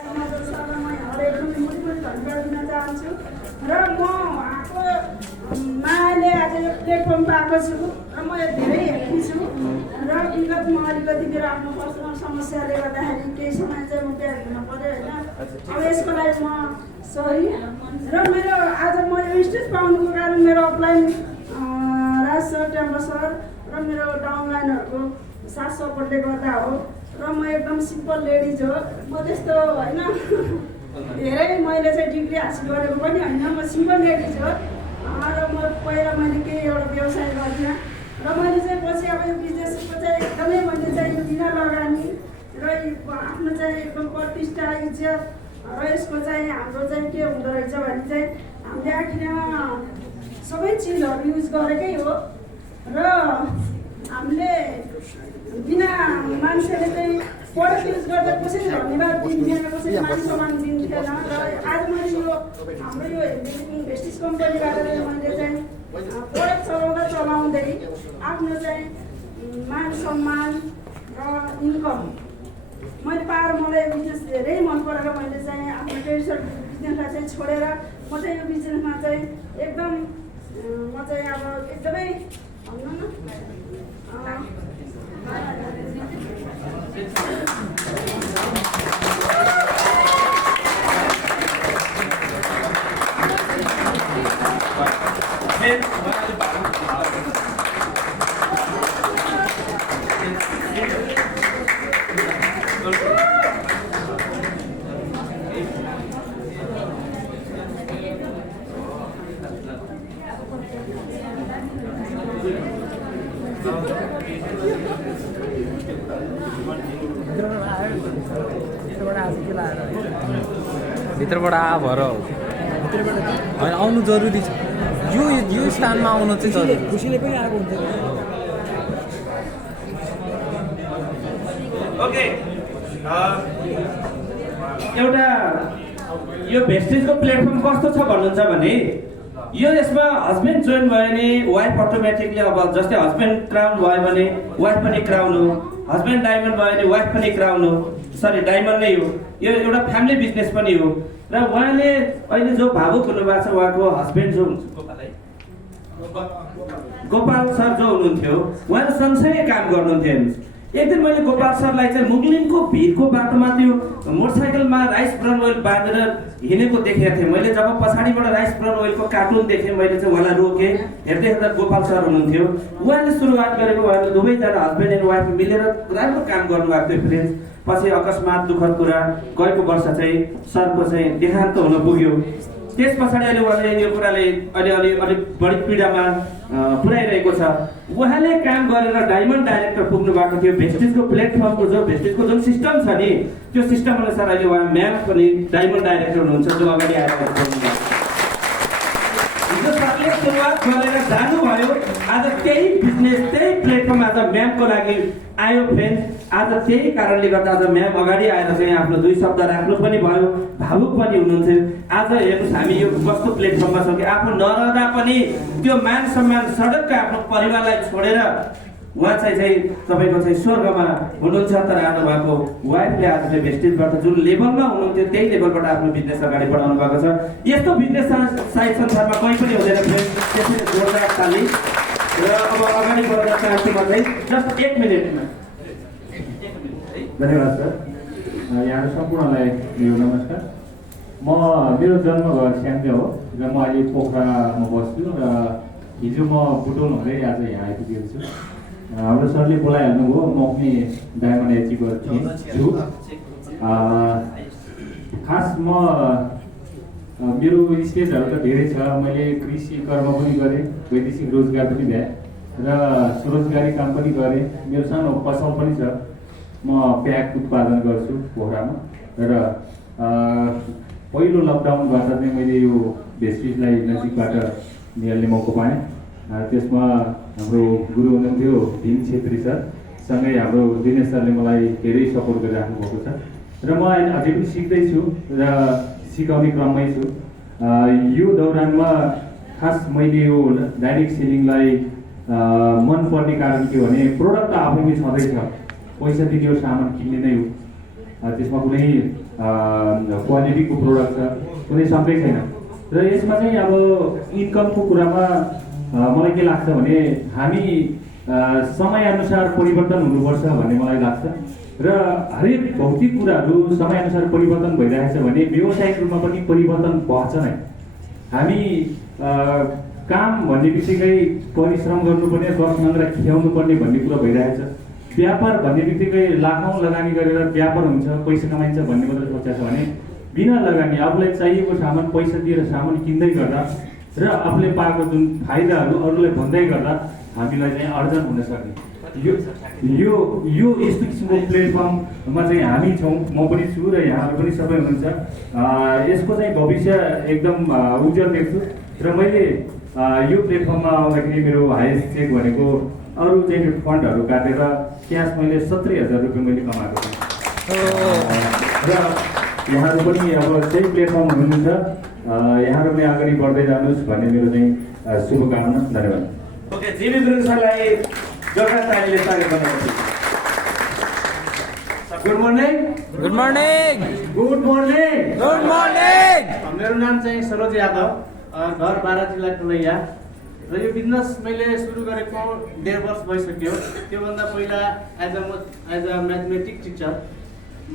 धन्यवाद दिन चाहन्छु र म आएको मायाले आज यो प्लेटफर्ममा आएको छु र म धेरै हेप्पी छु र विगतमा अलिकति मेरो आफ्नो पर्सनल समस्याले गर्दाखेरि केही समय चाहिँ म ब्याक हुन पऱ्यो होइन। अब यसको लागि म सरी र मेरो आज म यो स्टेज पाउनुको कारण मेरो अपलाइन राज सर ट्याम्बा सर र मेरो डाउनलाइनहरूको साथ सपोर्टले गर्दा हो र म एकदम सिम्पल लेडिज हो। म त्यस्तो होइन धेरै मैले चाहिँ डिग्री हासिल गरेको पनि होइन, म सिम्पल लेडिज हो र म पहिला मैले केही एउटा व्यवसाय गर्दिनँ र मैले चाहिँ पछि अब यो बिजनेसको चाहिँ एकदमै मैले चाहिँ यो बिना लगानी र आफ्नो चाहिँ एकदम प्रतिष्ठा इज्जत र यसको चाहिँ हाम्रो चाहिँ के हुँदो रहेछ भने चाहिँ हामीले आखिरमा सबै चिजहरू युज गरेकै हो र हामीले बिना मान्छेले चाहिँ प्रडक्ट युज गर्दा कसैले धन्यवाद दिन्थेन, कसैले मान सम्मान दिन्थेन र आज मैले यो हाम्रो यो भेस्टिज कम्पनीबाट मैले चाहिँ प्रडक्ट चलाउँदै आफ्नो चाहिँ मान सम्मान र इन्कम मैले पाएर मलाई यो बिजनेस धेरै मन परेर मैले चाहिँ आफ्नो ट्रेडिसनल बिजनेसलाई चाहिँ छोडेर म चाहिँ यो बिजनेसमा चाहिँ एकदम म चाहिँ अब एकदमै भन्नु न भित्रबाट आ भएर होइन आउनु जरुरी छ। यो स्थानमा आउनु चाहिँ जरुरी। खुसीले पनि आएको हुन्छ। ओके, एउटा यो भेस्टिजको प्लेटफर्म कस्तो छ भन्नुहुन्छ भने यो यसमा हस्बेन्ड जोइन भयो भने वाइफ अटोमेटिकली अब जस्तै हस्बेन्ड क्राउन भयो भने वाइफ पनि क्राउन हो, हस्बेन्ड डायमन्ड भयो भने वाइफ पनि क्राउन हो, सरी डायमन्ड नै हो। यो एउटा फ्यामिली बिजनेस पनि हो र उहाँले अहिले जो भावुक हुनुभएको छ उहाँको हस्बेन्ड जो हुन्छ गोपाल सर जो हुनुहुन्थ्यो उहाँले सँगसँगै काम गर्नुहुन्थ्यो। एक दिन मैले गोपाल सरलाई चाहिँ मुगलिनको भिरको बाटोमा त्यो मोटरसाइकलमा राइस ब्राउन ओइल बाँधेर हिँडेको देखेको थिएँ मैले। जब पछाडिबाट राइस ब्राउन ओइलको कार्टुन देखेँ मैले चाहिँ उहाँलाई रोकेँ। हेर्दै हेर्दा गोपाल सर हुनुहुन्थ्यो। उहाँले सुरुवात गरेको उहाँले दुवैजना हस्बेन्ड एन्ड वाइफ मिलेर राम्रो काम गर्नुभएको थियो फ्रेन्ड्स। पछि अकस्मात दुःखद कुरा गएको वर्ष चाहिँ सरको चाहिँ देहान्त हुन पुग्यो। त्यस पछाडि अहिले उहाँले यो कुराले अलि बढी पीडामा पुर्याइरहेको छ। उहाँले काम गरेर डायमन्ड डाइरेक्टर पुग्नु भएको थियो। भेस्टिजको प्लेटफर्मको भेस्टिजको जुन सिस्टम छ नि त्यो सिस्टम अनुसार अहिले उहाँ म्याम पनि डायमन्ड डाइरेक्टर हुनुहुन्छ जो अगाडि आएर हिजो सरले सुरुवात गरेर जानुभयो। आज त्यही बिजनेस त्यही प्लेटफर्म आज म्यामको लागि आयो फ्रेन्ड्स। आज त्यही कारणले गर्दा आज म्याम अगाडि आएर चाहिँ आफ्नो दुई शब्द राख्नु पनि भयो, भावुक पनि हुनुहुन्थ्यो। आज हेर्नुहोस् हामी यो कस्तो प्लेटफर्ममा छौँ कि आफू नरहँदा पनि त्यो मान सम्मान सडकका आफ्नो परिवारलाई छोडेर उहाँ चाहिँ तपाईँको चाहिँ स्वर्गमा हुनुहुन्छ। तर आज उहाँको वाइफले आज चाहिँ भेस्टिजबाट जुन लेभलमा हुनुहुन्थ्यो त्यही लेभलबाट आफ्नो बिजनेस अगाडि बढाउनु भएको छ। यस्तो बिजनेस सायद संसारमा कोही पनि हुँदैन फ्रेन्ड्स। त्यसैले जोरदार ताली र अब अगाडि बढ्न चाहन्छु म चाहिँ जस्ट 1 मिनटमा। धन्यवाद सर। यहाँ सम्पूर्णलाई यो नमस्कार। मेरो जन्मघर स्याङ्जा हो र म अहिले पोखरामा बस्छु र हिजो म बुटोल हुँदै आज यहाँ आइपुगेको छु। हाम्रो सरले बोलाइहाल्नुभयो, म पनि डायमन्ड एचिभ छु। खास मेरो स्टेजहरू त धेरै छ। मैले कृषि कर्म पनि गरेँ, वैदेशिक रोजगार पनि भए र स्वरोजगारी काम पनि गरेँ। मेरो सानो पसल पनि छ। म प्याक उत्पादन गर्छु पोखरामा र पहिलो लकडाउनबाट चाहिँ मैले यो भेस्टिजलाई नजिकबाट निहाल्ने मौका पाएँ। त्यसमा हाम्रो गुरु हुनुहुन्थ्यो भीम छेत्री सर, सँगै हाम्रो दिनेश सरले मलाई धेरै सपोर्ट गरिराख्नु भएको छ र म अझै पनि सिक्दैछु र सिकाउने क्रममै छु। यो दौरानमा खास मैले यो डाइरेक्ट सेलिङलाई मन पर्ने कारण के भने प्रोडक्ट त आफैमै छँदैछ, पैसा दिने यो सामान किन्ने नै हो। त्यसमा कुनै क्वालिटीको प्रोडक्ट छ, कुनै शङ्कै छैन। र यसमा चाहिँ अब इन्कमको कुरामा मलाई के लाग्छ भने हामी समयअनुसार परिवर्तन हुनुपर्छ भन्ने मलाई लाग्छ। र हरेक भौतिक कुराहरू समयअनुसार परिवर्तन भइरहेछ भने व्यावसायिक रूपमा पनि परिवर्तन भएको छ नै। हामी काम भन्ने बित्तिकै परिश्रम गर्नुपर्ने, दस नङ्ग्रा खियाउनु पर्ने भन्ने कुरा भइरहेछ। व्यापार भन्ने बित्तिकै लाखौँ लगानी गरेर व्यापार हुन्छ, पैसा कमाइन्छ भन्ने मात्रै सोचेको छ भने बिना लगानी आफूलाई चाहिएको सामान पैसा दिएर सामान किन्दै गर्दा र आफूले पाएको जुन फाइदाहरू अरूलाई भन्दै गर्दा हामीलाई चाहिँ अर्जन हुन सक्ने यो यस्तो किसिमको प्लेटफर्ममा चाहिँ हामी छौँ। म पनि छु र यहाँहरू पनि सबै हुनुहुन्छ। यसको चाहिँ भविष्य एकदम उज्जवल देख्छु। र मैले यो प्लेटफर्ममा आउँदाखेरि मेरो हाइएस्ट चेक भनेको अरू चाहिँ फन्डहरू काटेर क्यास मैले 70,000 रुपियाँ मैले कमाएको छु। र यहाँहरू पनि अब त्यही प्लेटफर्म हुनुहुन्छ, यहाँहरू पनि अगाडि बढ्दै जानुहोस् भन्ने मेरो चाहिँ शुभकामना। धन्यवाद। ओके, जिमी गुरुङ सरलाई जोरदार तालीले स्वागत गर्नुपर्छ। Good morning. Good morning. Good morning. Good morning. मेरो नाम चाहिँ सरोज यादव, घर बारा जिल्ला ठुलैया। र यो बिजनेस मैले सुरु गरेको 1.5 वर्ष भइसक्यो। त्योभन्दा पहिला एज अ म्याथमेटिक्स टिचर म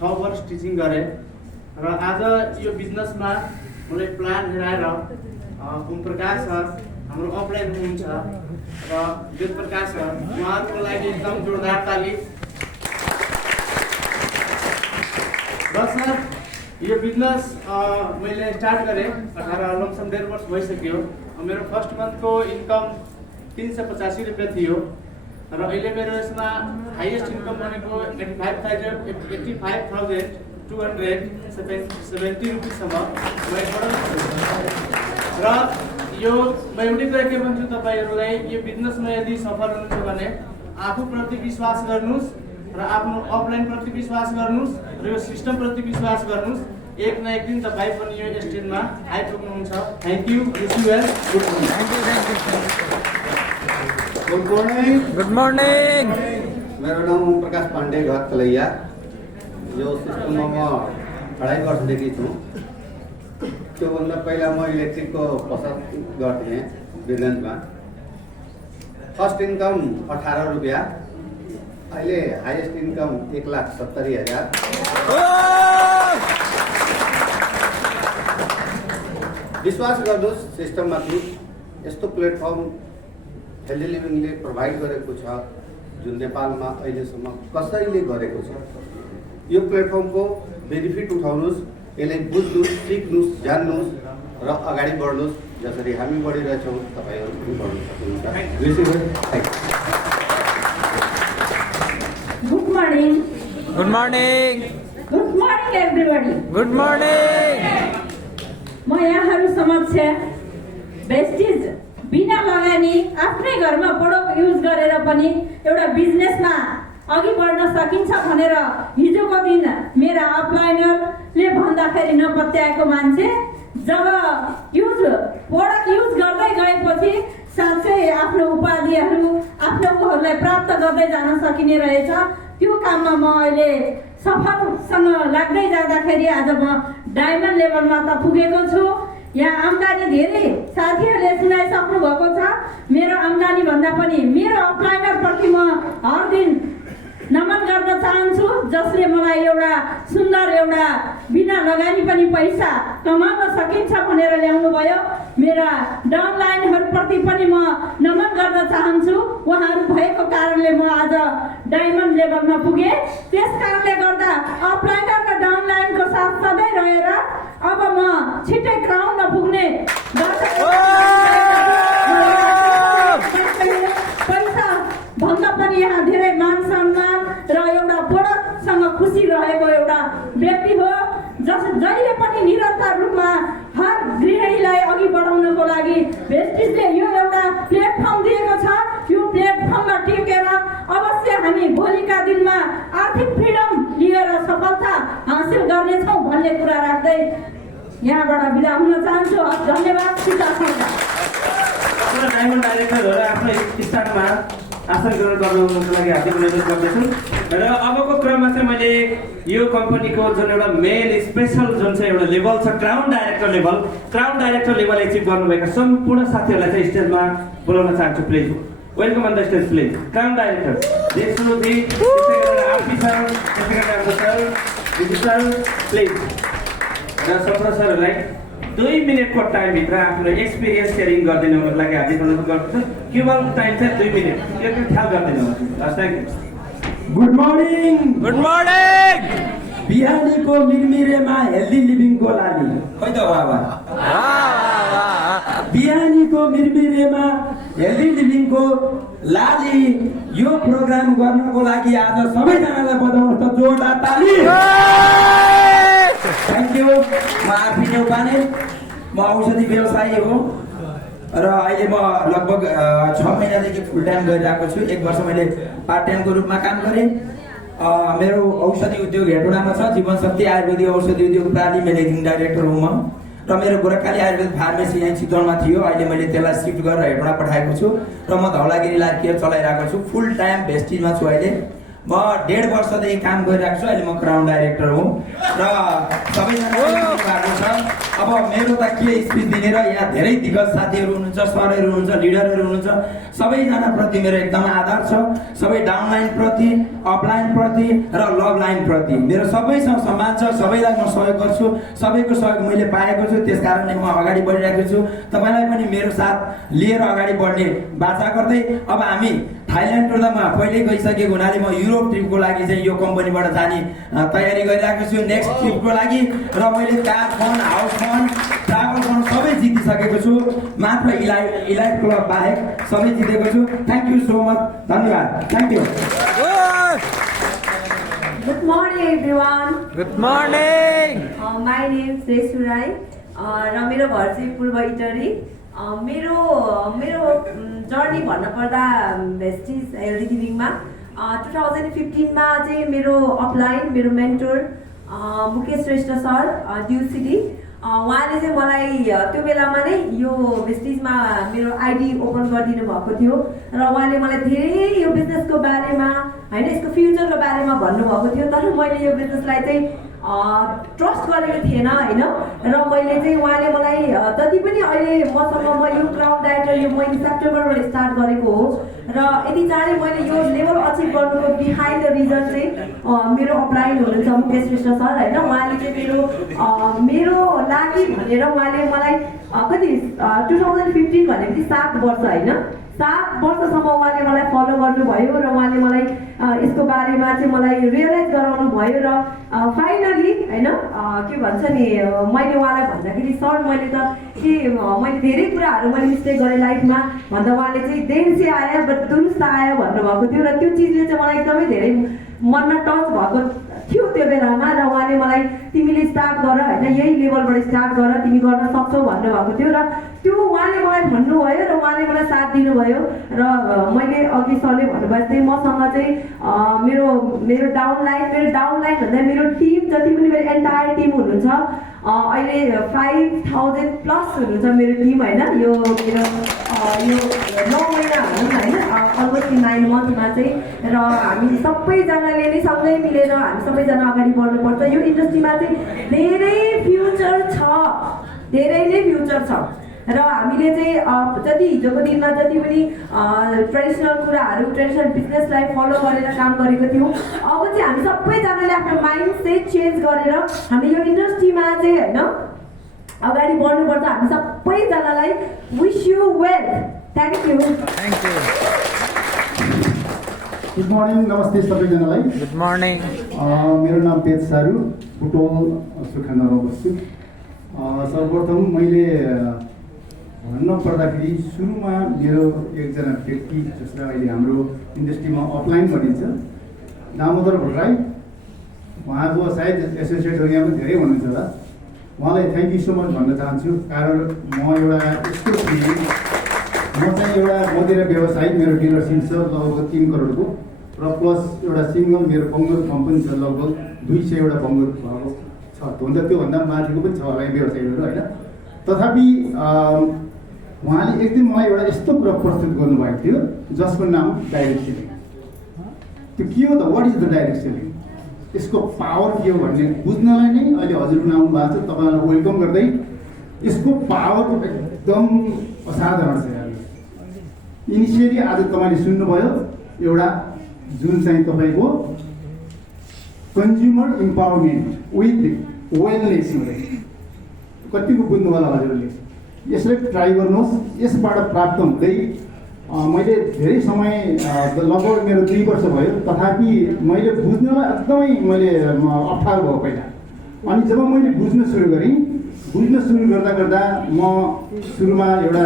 6 वर्ष टिचिङ गरेँ। र आज यो बिजनेसमा मलाई प्लान हेराएर ओम प्रकाश सर हाम्रो अपलाइन हुनुहुन्छ र वेद प्रकाश सर, उहाँहरूको लागि एकदम जोरदार ताली। र सर यो बिजनेस मैले स्टार्ट गरेँ 18 वर्ष भइसक्यो। मेरो फर्स्ट मन्थको इन्कम 385 रुपियाँ थियो र अहिले मेरो यसमा हाइएस्ट इन्कम भनेको 85,270 रुपियाँसम्म र यो म एउटै कुरा के भन्छु तपाईँहरूलाई, यो बिजनेसमा यदि सफल हुनुहुन्छ भने आफूप्रति विश्वास गर्नुहोस् र आफ्नो अपलाइन प्रति विश्वास गर्नुहोस् र यो सिस्टम प्रति विश्वास गर्नुहोस्। एक न एक दिन तपाईँ पनि यो स्टेजमा आइपुग्नुहुन्छ। Thank you. Wish you well. Good morning. Good morning. मेरो नाम ओम प्रकाश पाण्डे, घर तलैया। यो सिस्टममा म 2.5 वर्षदेखि छु। त्योभन्दा पहिला म इलेक्ट्रिकको पसल गर्थेँ बिजनेसमा। फर्स्ट इन्कम 18 रुपियाँ, अहिले हाइएस्ट इन्कम 1,70,000। विश्वास गर्नुहोस् सिस्टममाथि। यस्तो प्लेटफर्म हेल्दी लिभिङले प्रोभाइड गरेको छ जुन नेपालमा अहिलेसम्म कसैले गरेको छ। यो प्लेटफर्मको बेनिफिट उठाउनुहोस्, यसलाई बुझ्नुहोस्, सिक्नुहोस्, जान्नुहोस् र अगाडि बढ्नुहोस्। जसरी हामी बढिरहेछौँ तपाईँहरू पनि बढ्नु सक्नुहुन्छ। Good morning. Good morning. Good morning everybody. Good morning. म यहाँहरू समक्ष वेस्टिज बिना लगानी आफ्नै घरमा प्रोडक्ट युज गरेर पनि एउटा बिजनेसमा अघि बढ्न सकिन्छ भनेर हिजोको दिन मेरा अपलाइनरले भन्दाखेरि नपत्याएको मान्छे जब प्रोडक्ट युज गर्दै गएपछि साँच्चै आफ्नो उपाधिहरू आफ्नो उहरूलाई प्राप्त गर्दै जान सकिने रहेछ। त्यो काममा म अहिले सफलसँग लाग्दै जाँदाखेरि आज म डायमन्ड लेभलमा त पुगेको छु। यहाँ आम्दानी धेरै साथीहरूले सुनाइसक्नु भएको छ। मेरो आम्दानी भन्दा पनि मेरो अपलाइनरप्रति म हर दिन नमन गर्न चाहन्छु, जसले मलाई एउटा सुन्दर एउटा बिना लगानी पनि पैसा कमाउन सकिन्छ भनेर ल्याउनु भयो। मेरा डाउनलाइनहरूप्रति पनि म नमन गर्न चाहन्छु। उहाँहरू भएको कारणले म आज डायमन्ड लेभलमा पुगेँ। त्यस कारणले गर्दा अपलाइनर र डाउनलाइनको साथ सधैँ रहेर अब म छिट्टै क्राउनमा पुग्ने पैसा भन्दा पनि यहाँ धेरै मान सम्मान र एउटा प्रोडक्टसँग खुसी रहेको एउटा व्यक्ति हो। जहिले पनि निरन्तर रूपमा हर गृहिणीलाई अघि बढाउनको लागि भेस्टिजले यो एउटा प्लेटफर्म दिएको छ। यो प्लेटफर्ममा टिकेर अवश्य हामी भोलिका दिनमा आर्थिक फ्रिडम लिएर सफलता हासिल गर्नेछौँ भन्ने कुरा राख्दै यहाँबाट बिदा हुन चाहन्छु। धन्यवाद। डायमन्ड डाइरेक्टरहरू आफ्नो स्थानमा आसन ग्रहण गर्नुको लागि हार्दिक अनुरोध गर्दछु। र अबको क्रममा चाहिँ मैले यो कम्पनीको जुन एउटा मेन स्पेसल जुन चाहिँ एउटा लेभल छ क्राउन डाइरेक्टर लेभल एचिभ गर्नुभएका सम्पूर्ण साथीहरूलाई चाहिँ स्टेजमा बोलाउन चाहन्छु please. Welcome on the stage please. Crown director Deshmukhji, RP sir, sir please. र सत्र सरहरूलाई 2 मिनटको टाइमभित्र आफ्नो एक्सपिरियन्स सेयरिङ गरिदिनुको लागि हार्दिक अनुरोध गर्दछु। केवल टाइम चाहिँ 2 मिनट, यो ख्याल गरिदिनु होला। Thank you. Good morning. बिहानीको मिरमिरेमा हेल्दी लिभिङको लागि खै त बाबा। बिहानीको मिरमिरेमा हेल्दी लिभिङको लागि यो प्रोग्राम गर्नको लागि आज सबैजनालाई बजाउनुहोस् त जोरदार ताली। Thank you. म आरपी नेउपाने, म औषधि व्यवसायी हो र अहिले म लगभग 6 महिनादेखि फुल टाइम गरिरहेको छु। 1 वर्ष मैले पार्ट टाइमको रूपमा काम गरेँ। मेरो औषधि उद्योग हेटौडामा छ, जीवन शक्ति आयुर्वेदिक औषधि उद्योग प्राली म्यानेजिङ डाइरेक्टर हो म। र मेरो गोरखकाली आयुर्वेद फार्मेसी यहाँ चितवनमा थियो, अहिले मैले त्यसलाई सिफ्ट गरेर हेटौडा पठाएको छु र म धौलागिरी लाइफ केयर चलाइरहेको छु। फुल टाइम भेस्टिजमा छु अहिले। म 1.5 वर्षदेखि काम गरिरहेको छु। अहिले म क्राउन डाइरेक्टर हो र सबैजना भएको छ। अब मेरो त के स्पिच दिने र यहाँ धेरै दिग्गज साथीहरू हुनुहुन्छ, सरहरू हुनुहुन्छ, लिडरहरू हुनुहुन्छ। सबैजना प्रति मेरो एकदम आदर छ। सबै डाउनलाइन प्रति, अपलाइन प्रति र लभ लाइन प्रति मेरो सबैसँग सम्मान छ। सबैलाई म सहयोग गर्छु। सबैको सहयोग मैले पाएको छु, त्यस कारणले म अगाडि बढिरहेको छु। तपाईँलाई पनि मेरो साथ लिएर अगाडि बढ्ने बाचा गर्दै अब हामी थाइल्यान्ड टुरमा पहिल्यै गइसकेको हुनाले म युरोप ट्रिपको लागि चाहिँ यो कम्पनीबाट जाने तयारी गरिरहेको छु नेक्स्ट ट्रिपको लागि। र मैले car fund, house fund, travel fund सबै जितिसकेको छु, मात्र इलाइट क्लब बाहेक सबै जितेको छु। Thank you so much. धन्यवाद। Thank you. Good morning everyone. Good morning. My name is Resu Rai. र मेरो घर चाहिँ पूर्व इटरी। मेरो जर्नी भन्नुपर्दा भेस्टिज हेल्दी लिभिङमा 2015 चाहिँ मेरो अपलाइन, मेरो मेन्टर मुकेश श्रेष्ठ सर ड्यु सिटी, उहाँले चाहिँ मलाई त्यो बेलामा नै यो भेस्टिजमा मेरो आइडी ओपन गरिदिनु भएको थियो र उहाँले मलाई धेरै यो बिजनेसको बारेमा होइन, यसको फ्युचरको बारेमा भन्नुभएको थियो। तर मैले यो बिजनेसलाई चाहिँ ट्रस्ट गरेको थिएन होइन। र मैले चाहिँ उहाँले मलाई जति पनि अहिले मसँग म यो क्राउन डाइरेक्टर यो मैले सेप्टेम्बरमा स्टार्ट गरेको हो र यति चाँडै मैले यो लेभल अचिभ गर्नुको बिहाइन्ड द रिजन चाहिँ मेरो अपलाइन हुनुहुन्छ मुकेश श्रेष्ठ सर होइन। उहाँले चाहिँ मेरो लागि भनेर उहाँले मलाई कति 2015 भनेपछि 7 वर्ष होइन, 7 वर्षसम्म उहाँले मलाई फलो गर्नुभयो र उहाँले मलाई यसको बारेमा चाहिँ मलाई रियलाइज गराउनु भयो र फाइनली होइन के भन्छ नि, मैले उहाँलाई भन्दाखेरि सर मैले धेरै कुराहरू मैले मिस्टेक गरेँ लाइफमा भन्दा उहाँले चाहिँ देर से आयो बट दुरुस्त आयो भन्नुभएको थियो र त्यो चिजले चाहिँ मलाई एकदमै धेरै मनमा टच भएको थियो त्यो बेलामा। र उहाँले मलाई तिमीले स्टार्ट गर होइन, यही लेभलबाट स्टार्ट गर, तिमी गर्न सक्छौ भन्नुभएको थियो र त्यो उहाँले मलाई भन्नुभयो र उहाँले मलाई साथ दिनुभयो। र मैले अघि सरले भन्नुभयो चाहिँ मसँग चाहिँ मेरो डाउनलाइन भन्दा मेरो टिम जति पनि मेरो एन्टायर टिम हुनुहुन्छ अहिले 5000 प्लस हुनुहुन्छ मेरो टिम होइन। यो मेरो यो 9 महिना भनौँ न होइन, अलमोस्ट 9 मन्थमा चाहिँ। र हामी सबैजनाले नै सँगै मिलेर हामी सबैजना अगाडि बढ्नुपर्छ। यो इन्डस्ट्रीमा चाहिँ धेरै फ्युचर छ, धेरै नै फ्युचर छ र हामीले चाहिँ जति हिजोको दिनमा जति पनि ट्रेडिसनल कुराहरू, ट्रेडिसनल बिजनेसलाई फलो गरेर काम गरेको थियौँ, अब चाहिँ हामी सबैजनाले आफ्नो माइन्ड सेट चेन्ज गरेर हामी यो इन्डस्ट्रीमा चाहिँ होइन अगाडि बढ्नुपर्छ। हामी सबैजनालाई wish you well. Thank you. Good morning, नमस्ते सबैजनालाई। Good morning. मेरो नाम पेज सारू, बुटोल सुखानामा बस्छु। सर्वप्रथम मैले भन्न पर्दाखेरि सुरुमा मेरो एकजना व्यक्ति जसलाई अहिले हाम्रो इन्डस्ट्रीमा अपलाइन भनिन्छ, दामोदर भट्टराई, उहाँको सायद एसोसिएटहरू यहाँ पनि धेरै हुनुहुन्छ होला, उहाँलाई थ्याङ्क यू सो मच भन्न चाहन्छु। कारण म एउटा यस्तो थिएँ, म चाहिँ एउटा मदिरा व्यवसायी, मेरो डिलरसिप छ लगभग 3 करोडको र प्लस एउटा सिङ्गल मेरो बङ्गल कम्पनी छ लगभग 200 वटा बङ्गल छ, हुन त त्योभन्दा माथिको पनि छ होला व्यवसायीहरू होइन। तथापि उहाँले एक दिन मलाई एउटा यस्तो कुरा प्रस्तुत गर्नुभएको थियो जसको नाम डाइरेक्ट सेलिङ। त्यो के हो त, what is the direct selling, यसको पावर के हो भन्ने बुझ्नलाई नै अहिले हजुरको आउनु भएको छ, तपाईँलाई वेलकम गर्दै। यसको पावर एकदम असाधारण छ। इनिसियली आज तपाईँले सुन्नुभयो एउटा जुन चाहिँ तपाईँको कन्ज्युमर इम्पावरमेन्ट विथ वेलनेस हुँदै कतिको बुझ्नु होला हजुरले। यसलाई ट्राई गर्नुहोस्। यसबाट प्राप्त हुँदै मैले धेरै समय लगभग मेरो 2 वर्ष भयो, तथापि मैले बुझ्नलाई एकदमै मैले अप्ठ्यारो भयो पहिला। अनि जब मैले बुझ्न सुरु गर्दा गर्दा म सुरुमा एउटा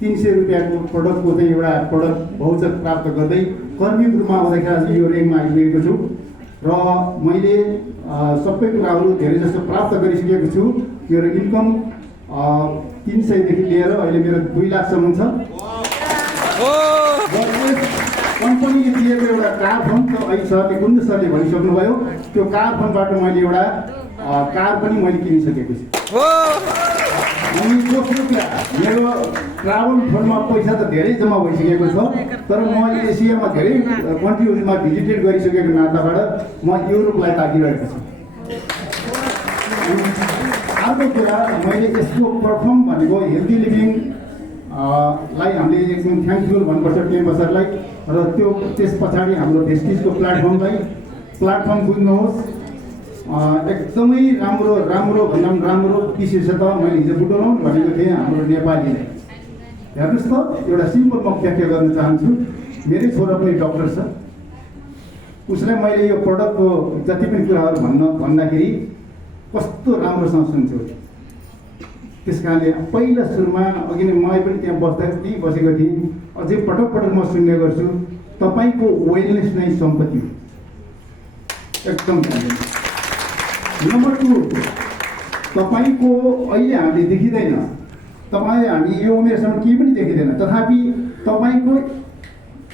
300 रुपियाँको प्रडक्टको चाहिँ एउटा प्रडक्ट भाउचर प्राप्त गर्दै कर्मिक रूपमा आउँदाखेरि आज यो रेङ्कमा आइपुगेको छु र मैले सबै कुराहरू धेरै जस्तो प्राप्त गरिसकेको छु। मेरो इन्कम 300 देखि लिएर अहिले मेरो 2 लाखसम्म छ। कम्पनीले दिएको एउटा कार फन्ड त अहिले सरले कुन्द सरले भनिसक्नुभयो, त्यो कार फन्डबाट मैले एउटा कार पनि मैले किनिसकेको छु। अनि दोस्रो कुरा, मेरो ट्राभल फन्डमा पैसा त धेरै जम्मा भइसकेको छ, तर म एसियामा धेरै कन्ट्रीहरूमा भिजिटेड गरिसकेको नाताबाट म युरोपलाई ताकिरहेको छु। अर्को कुरा, मैले यसको प्लेटफर्म भनेको हेल्दी लिभिङ लाई हामीले एकदम थ्याङ्कफुल भन्नुपर्छ टेम्पा सरलाई, र त्यो त्यस पछाडि हाम्रो भेस्टिजको प्लेटफर्म बुझ्नुहोस्। एकदमै राम्रो भन्दा पनि राम्रो विशेषतः मैले हिजो बुटोलाउन भनेको थिएँ हाम्रो नेपालीले। हेर्नुहोस् त, एउटा सिम्पल म व्याख्या गर्न चाहन्छु। मेरै छोरा पनि डक्टर छ, उसलाई मैले यो प्रडक्टको जति पनि कुराहरू भन्दाखेरि कस्तो राम्रोसँग सुन्छु। त्यस कारणले पहिला सुरुमा अघि नै मलाई पनि त्यहाँ बसेको थिएँ, अझै पटक म सुन्ने गर्छु, तपाईँको वेलनेस नै सम्पत्ति हो। एकदम नम्बर 2, तपाईँको अहिले हामीले देखिँदैन, हामी यो उमेरसम्म केही पनि देखिँदैन, तथापि तपाईँको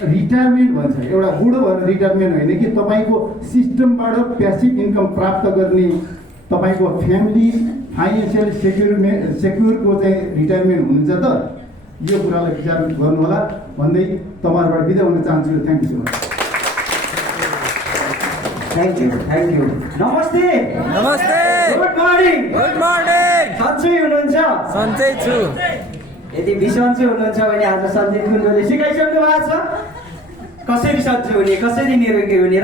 रिटायरमेन्ट भन्छ, एउटा बुढो भएर रिटायरमेन्ट होइन कि तपाईँको सिस्टमबाट प्यासिभ इन्कम प्राप्त गर्ने तपाईँको फ्यामिली फाइनेन्सियल सेक्युरको चाहिँ रिटायरमेन्ट हुनुहुन्छ त, यो कुरालाई विचार गर्नुहोला भन्दै तपाईँहरूबाट बिदा हुन चाहन्छु। Thank you so much. Thank you. नमस्ते। Good morning. सन्चै हुनुहुन्छ? सन्चै छु। यदि बिसन्चै हुनुहुन्छ भने आज सञ्जीव कुण्डले सिकाइसक्नु भएको छ कसरी सन्चै हुने, कसरी निरोगी हुने।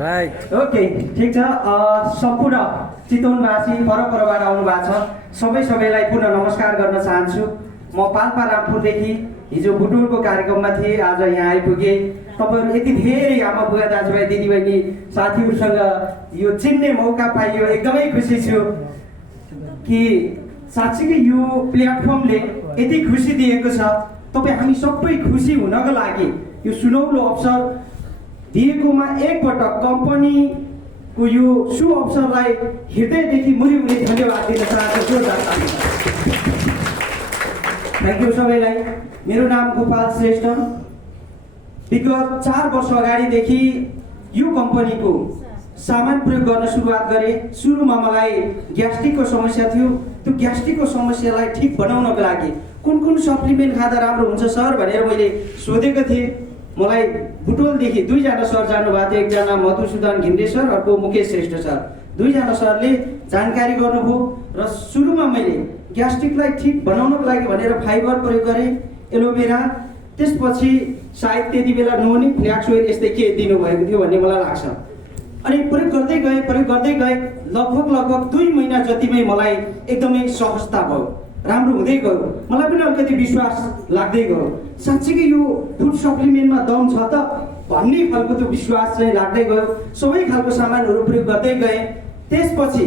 राइट। ओके, ठिक छ। सम्पूर्ण चितवनवासी परपरबाट आउनु भएको छ सबैलाई पुनः नमस्कार गर्न चाहन्छु। म पाल्पा रामपुरदेखि हिजो बुटोलको कार्यक्रममा थिएँ, आज यहाँ आइपुगेँ। तपाईँहरू यति धेरै आमा बुवा दाजुभाइ दिदीबहिनी साथीहरूसँग यो चिन्ने मौका पाइयो, एकदमै खुसी छु कि साँच्चीकै यो प्लेटफर्मले यति खुसी दिएको छ। तपाईँ हामी सबै खुसी हुनको लागि यो सुनौलो अवसर दिएकोमा एकपटक कम्पनीको यो सु अवसरलाई हृदयदेखि मुरी धन्यवाद दिन चाहन्छु। थ्याङ्क यू सबैलाई। मेरो नाम गोपाल श्रेष्ठ। विगत 4 वर्ष अगाडिदेखि यो कम्पनीको सामान प्रयोग गर्न सुरुवात गरेँ। सुरुमा मलाई ग्यास्ट्रिकको समस्या थियो, त्यो ग्यास्ट्रिकको समस्यालाई ठिक बनाउनको लागि कुन सप्लिमेन्ट खाँदा राम्रो हुन्छ सर भनेर मैले सोधेको थिएँ। मलाई बुटोलदेखि 2 जना सर जानुभएको थियो, एकजना मधुसूदन घिम्रे सर, अर्को मुकेश श्रेष्ठ सर। 2 जना सरले जानकारी गर्नुभयो र सुरुमा मैले ग्यास्ट्रिकलाई ठिक बनाउनको लागि भनेर फाइबर प्रयोग गरेँ, एलोभेरा, त्यसपछि सायद त्यति बेला नोनी फ्ल्याक्स ओइल यस्तै के दिनुभएको थियो भन्ने मलाई लाग्छ। अनि प्रयोग गर्दै गएँ लगभग 2 महिना जतिमै मलाई एकदमै सहजता भयो, राम्रो हुँदै गयो। मलाई पनि अलिकति विश्वास लाग्दै गयो, साँच्चीकै यो फुड सप्लिमेन्टमा दम छ त भन्ने खालको त्यो विश्वास चाहिँ लाग्दै गयो। सबै खालको सामानहरू प्रयोग गर्दै गएँ। त्यसपछि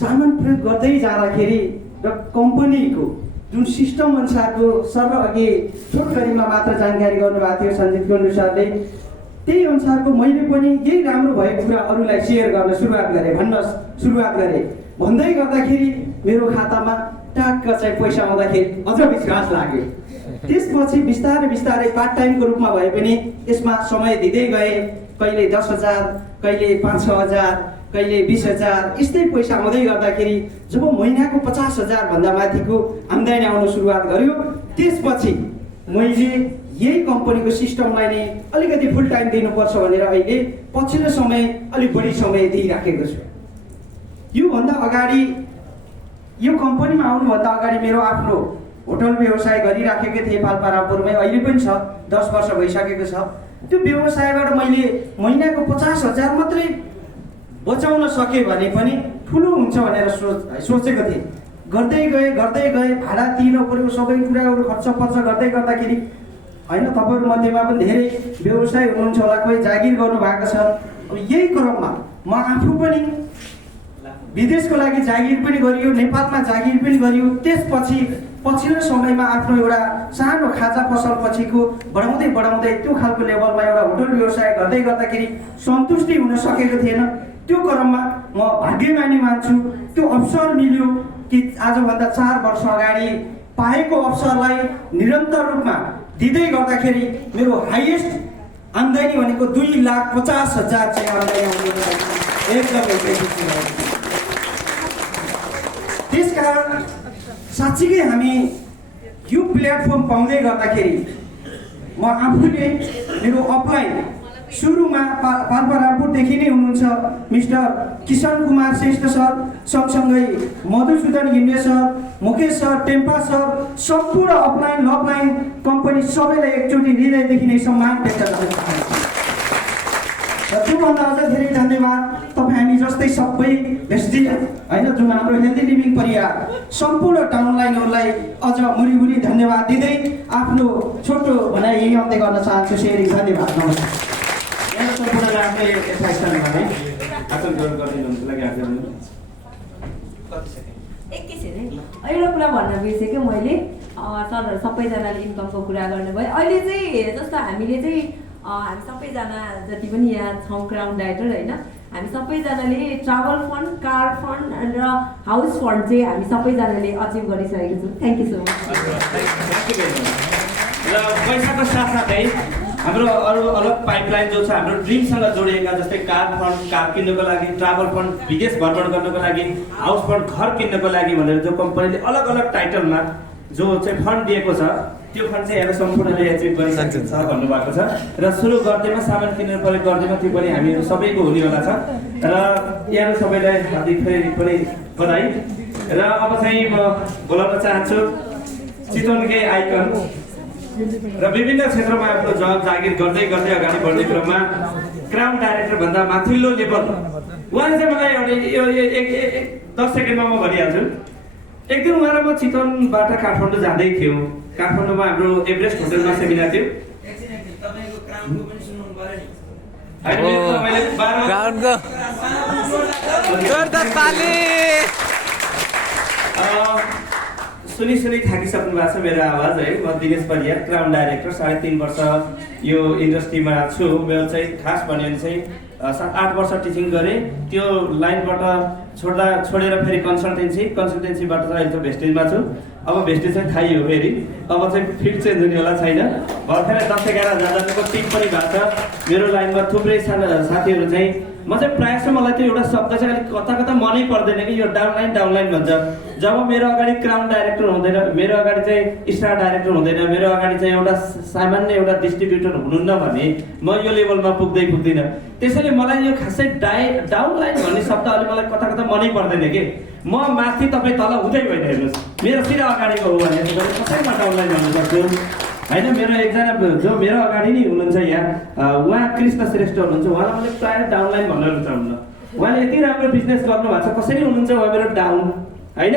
सामान प्रयोग गर्दै जाँदाखेरि र कम्पनीको जुन सिस्टम अनुसारको सर अघि छोटकरीमा मात्र जानकारी गर्नुभएको थियो सञ्जीव कुण्डु सरले, त्यही अनुसारको मैले पनि यही राम्रो भएको कुरा अरूलाई सेयर गर्न सुरुवात गरेँ। भन्दै गर्दाखेरि मेरो खातामा टाक्क चाहिँ पैसा आउँदाखेरि अझ विश्वास लाग्यो। त्यसपछि बिस्तारै पार्ट टाइमको रूपमा भए पनि यसमा समय दिँदै गएँ। कहिले 10,000, कहिले 5-6 हजार, कहिले 20,000 यस्तै पैसा आउँदै गर्दाखेरि जब महिनाको 50,000 भन्दा माथिको आम्दानी आउन सुरुवात गर्यो, त्यसपछि मैले यही कम्पनीको सिस्टमलाई नै अलिकति फुल टाइम दिनुपर्छ भनेर अहिले पछिल्लो समय अलिक बढी समय दिइराखेको छु। योभन्दा अगाडि यो कम्पनीमा आउनुभन्दा अगाडि मेरो आफ्नो होटल व्यवसाय गरिराखेको थिएँ पाल्पारापुरमै, अहिले पनि छ, 10 वर्ष भइसकेको छ। त्यो व्यवसायबाट मैले महिनाको 50,000 मात्रै बचाउन सकेँ भने पनि ठुलो हुन्छ भनेर सोचेको थिएँ। गर्दै गएँ भाडा तिर्नु पऱ्यो, सबै कुराहरू खर्च गर्दै गर्दाखेरि होइन, तपाईँहरू मध्येमा पनि धेरै व्यवसाय हुनुहुन्छ होला, कोही जागिर गर्नुभएको छ। अब यही क्रममा म आफू पनि विदेशको लागि जागिर पनि गरियो, नेपालमा जागिर पनि गरियो। त्यसपछि पछिल्लो समयमा आफ्नो एउटा सानो खाजा पसल पछिको बढाउँदै त्यो खालको लेभलमा एउटा होटल व्यवसाय गर्दै गर्दाखेरि सन्तुष्टि हुन सकेको थिएन। त्यो क्रममा म भाग्यमानी मान्छु, त्यो अवसर मिल्यो कि आजभन्दा 4 वर्ष अगाडि पाएको अवसरलाई निरन्तर रूपमा दिँदै गर्दाखेरि मेरो हाइएस्ट आम्दानी भनेको 2,50,000 चाहिँ आम्दानी आउने एकदमै खुसी लाग्यो। त्यसकारण साँच्चीकै हामी यो प्लेटफर्म पाउँदै गर्दाखेरि म आफूले मेरो अपलाइन सुरुमा पाल्पारापुरदेखि नै हुनुहुन्छ मिस्टर किशन कुमार श्रेष्ठ सर, सँगसँगै Madhusudan Ghimire sir, Mukesh sir, Tempa sir, सम्पूर्ण अपलाइन लपलाइन कम्पनी सबैलाई एकचोटि हृदयदेखि नै सम्मान व्यक्त गर्न चाहन्छु। र त्योभन्दा अझ धेरै धन्यवाद तपाईँ हामी जस्तै सबै भेस्टी होइन, जुन हाम्रो हेल्दी लिभिङ परिवार सम्पूर्ण टाउनलाइनहरूलाई अझ मुरी धन्यवाद दिँदै आफ्नो छोटो भनाइ यही अन्त्य गर्न चाहन्छु। सेयरिङ धन्यवाद, नमस्कार। यहाँ सम्पूर्णलाई आफ्नो यथास्थानमा है आसन ग्रहण गरिदिनुको लागि एकैछिन है, एउटा कुरा भन्न बिर्सेँ मैले। सरहरू सबैजनाले इन्कमको कुरा गर्नुभयो। अहिले चाहिँ जस्तो हामीले चाहिँ हामी सबैजना जति पनि यहाँ छौँ क्राउन डाइरेक्टर होइन, हामी सबैजनाले ट्राभल फन्ड, कार फन्ड र हाउस फन्ड चाहिँ हामी सबैजनाले अचिभ गरिसकेको छौँ। Thank you so much. र पैसाको साथसाथै हाम्रो अरू अलग पाइपलाइन जो छ हाम्रो ड्रिमसँग जोडिएका, जस्तै कार फन्ड कार किन्नको लागि, ट्राभल फन्ड विदेश भ्रमण गर्नको लागि, हाउस फन्ड घर किन्नको लागि भनेर जो कम्पनीले अलग अलग टाइटलमा जो चाहिँ फन्ड दिएको छ, त्यो फन्ड चाहिँ यहाँ सम्पूर्णले एचिभ गरिसकेको छ भन्नुभएको छ। र सुरु गर्दैमा सामान किन्नु पऱ्यो गर्दैमा त्यो पनि हामीहरू सबैको हुनेवाला छ। र यहाँ सबैलाई हार्दिक पनि बधाई। र अब चाहिँ म बोलाउन चाहन्छु चितवनकै आइकन र विभिन्न क्षेत्रमा आफ्नो जब जागिर गर्दै अगाडि बढ्ने क्रममा क्राउन डाइरेक्टर भन्दा माथिल्लो लेभल उहाँले चाहिँ मलाई एउटा 10 सेकेन्डमा म भनिहाल्छु। एक दिन उहाँ र म चितवनबाट काठमाडौँ जाँदै थियौँ। काठमाडौँमा हाम्रो एभरेस्ट होटलमा सेमिनार थियो। सुनी थाकिसक्नु भएको छ मेरो आवाज है। म दिनेश परियार, क्राउन डाइरेक्टर, 3.5 वर्ष यो इन्डस्ट्रीमा छु। मेरो चाहिँ खास भन्यो भने चाहिँ 7-8 वर्ष टिचिङ गरेँ। त्यो लाइनबाट छोडेर फेरि कन्सल्टेन्सीबाट चाहिँ अहिले चाहिँ भेस्टेजमा छु। अब भेस्टेज चाहिँ थाहै हो फेरि, अब चाहिँ फिल्ड चेन्ज हुनेवाला छैन। भर्खरै 10-11 हजारको टिम पनि भएको छ मेरो लाइनमा। थुप्रै साथीहरू चाहिँ म चाहिँ प्रायः जस्तो मलाई त्यो एउटा शब्द चाहिँ अलिक कता मनै पर्दैन कि यो डाउनलाइन भन्छ। जब मेरो अगाडि क्राउन डाइरेक्टर हुँदैन, मेरो अगाडि चाहिँ स्टार डाइरेक्टर हुँदैन, मेरो अगाडि चाहिँ एउटा सामान्य एउटा डिस्ट्रिब्युटर हुनुहुन्न भने म यो लेभलमा पुग्दिनँ। त्यसैले मलाई यो खासै डाउनलाइन भन्ने शब्द अलिक मलाई कता मनै पर्दैन कि। म माथि तपाईँ तल हुँदै होइन, हेर्नुहोस् मेरो सिधा अगाडिको हो भने कसैमा डाउनलाइन भन्नु सक्छु होइन। मेरो एकजना जो मेरो अगाडि नै हुनुहुन्छ यहाँ, उहाँ कृष्ण श्रेष्ठ हुनुहुन्छ। उहाँलाई मैले प्रायः डाउनलाइन भन्न रुचाउनु। उहाँले यति राम्रो बिजनेस गर्नुभएको छ, कसरी हुनुहुन्छ उहाँ मेरो डाउन होइन।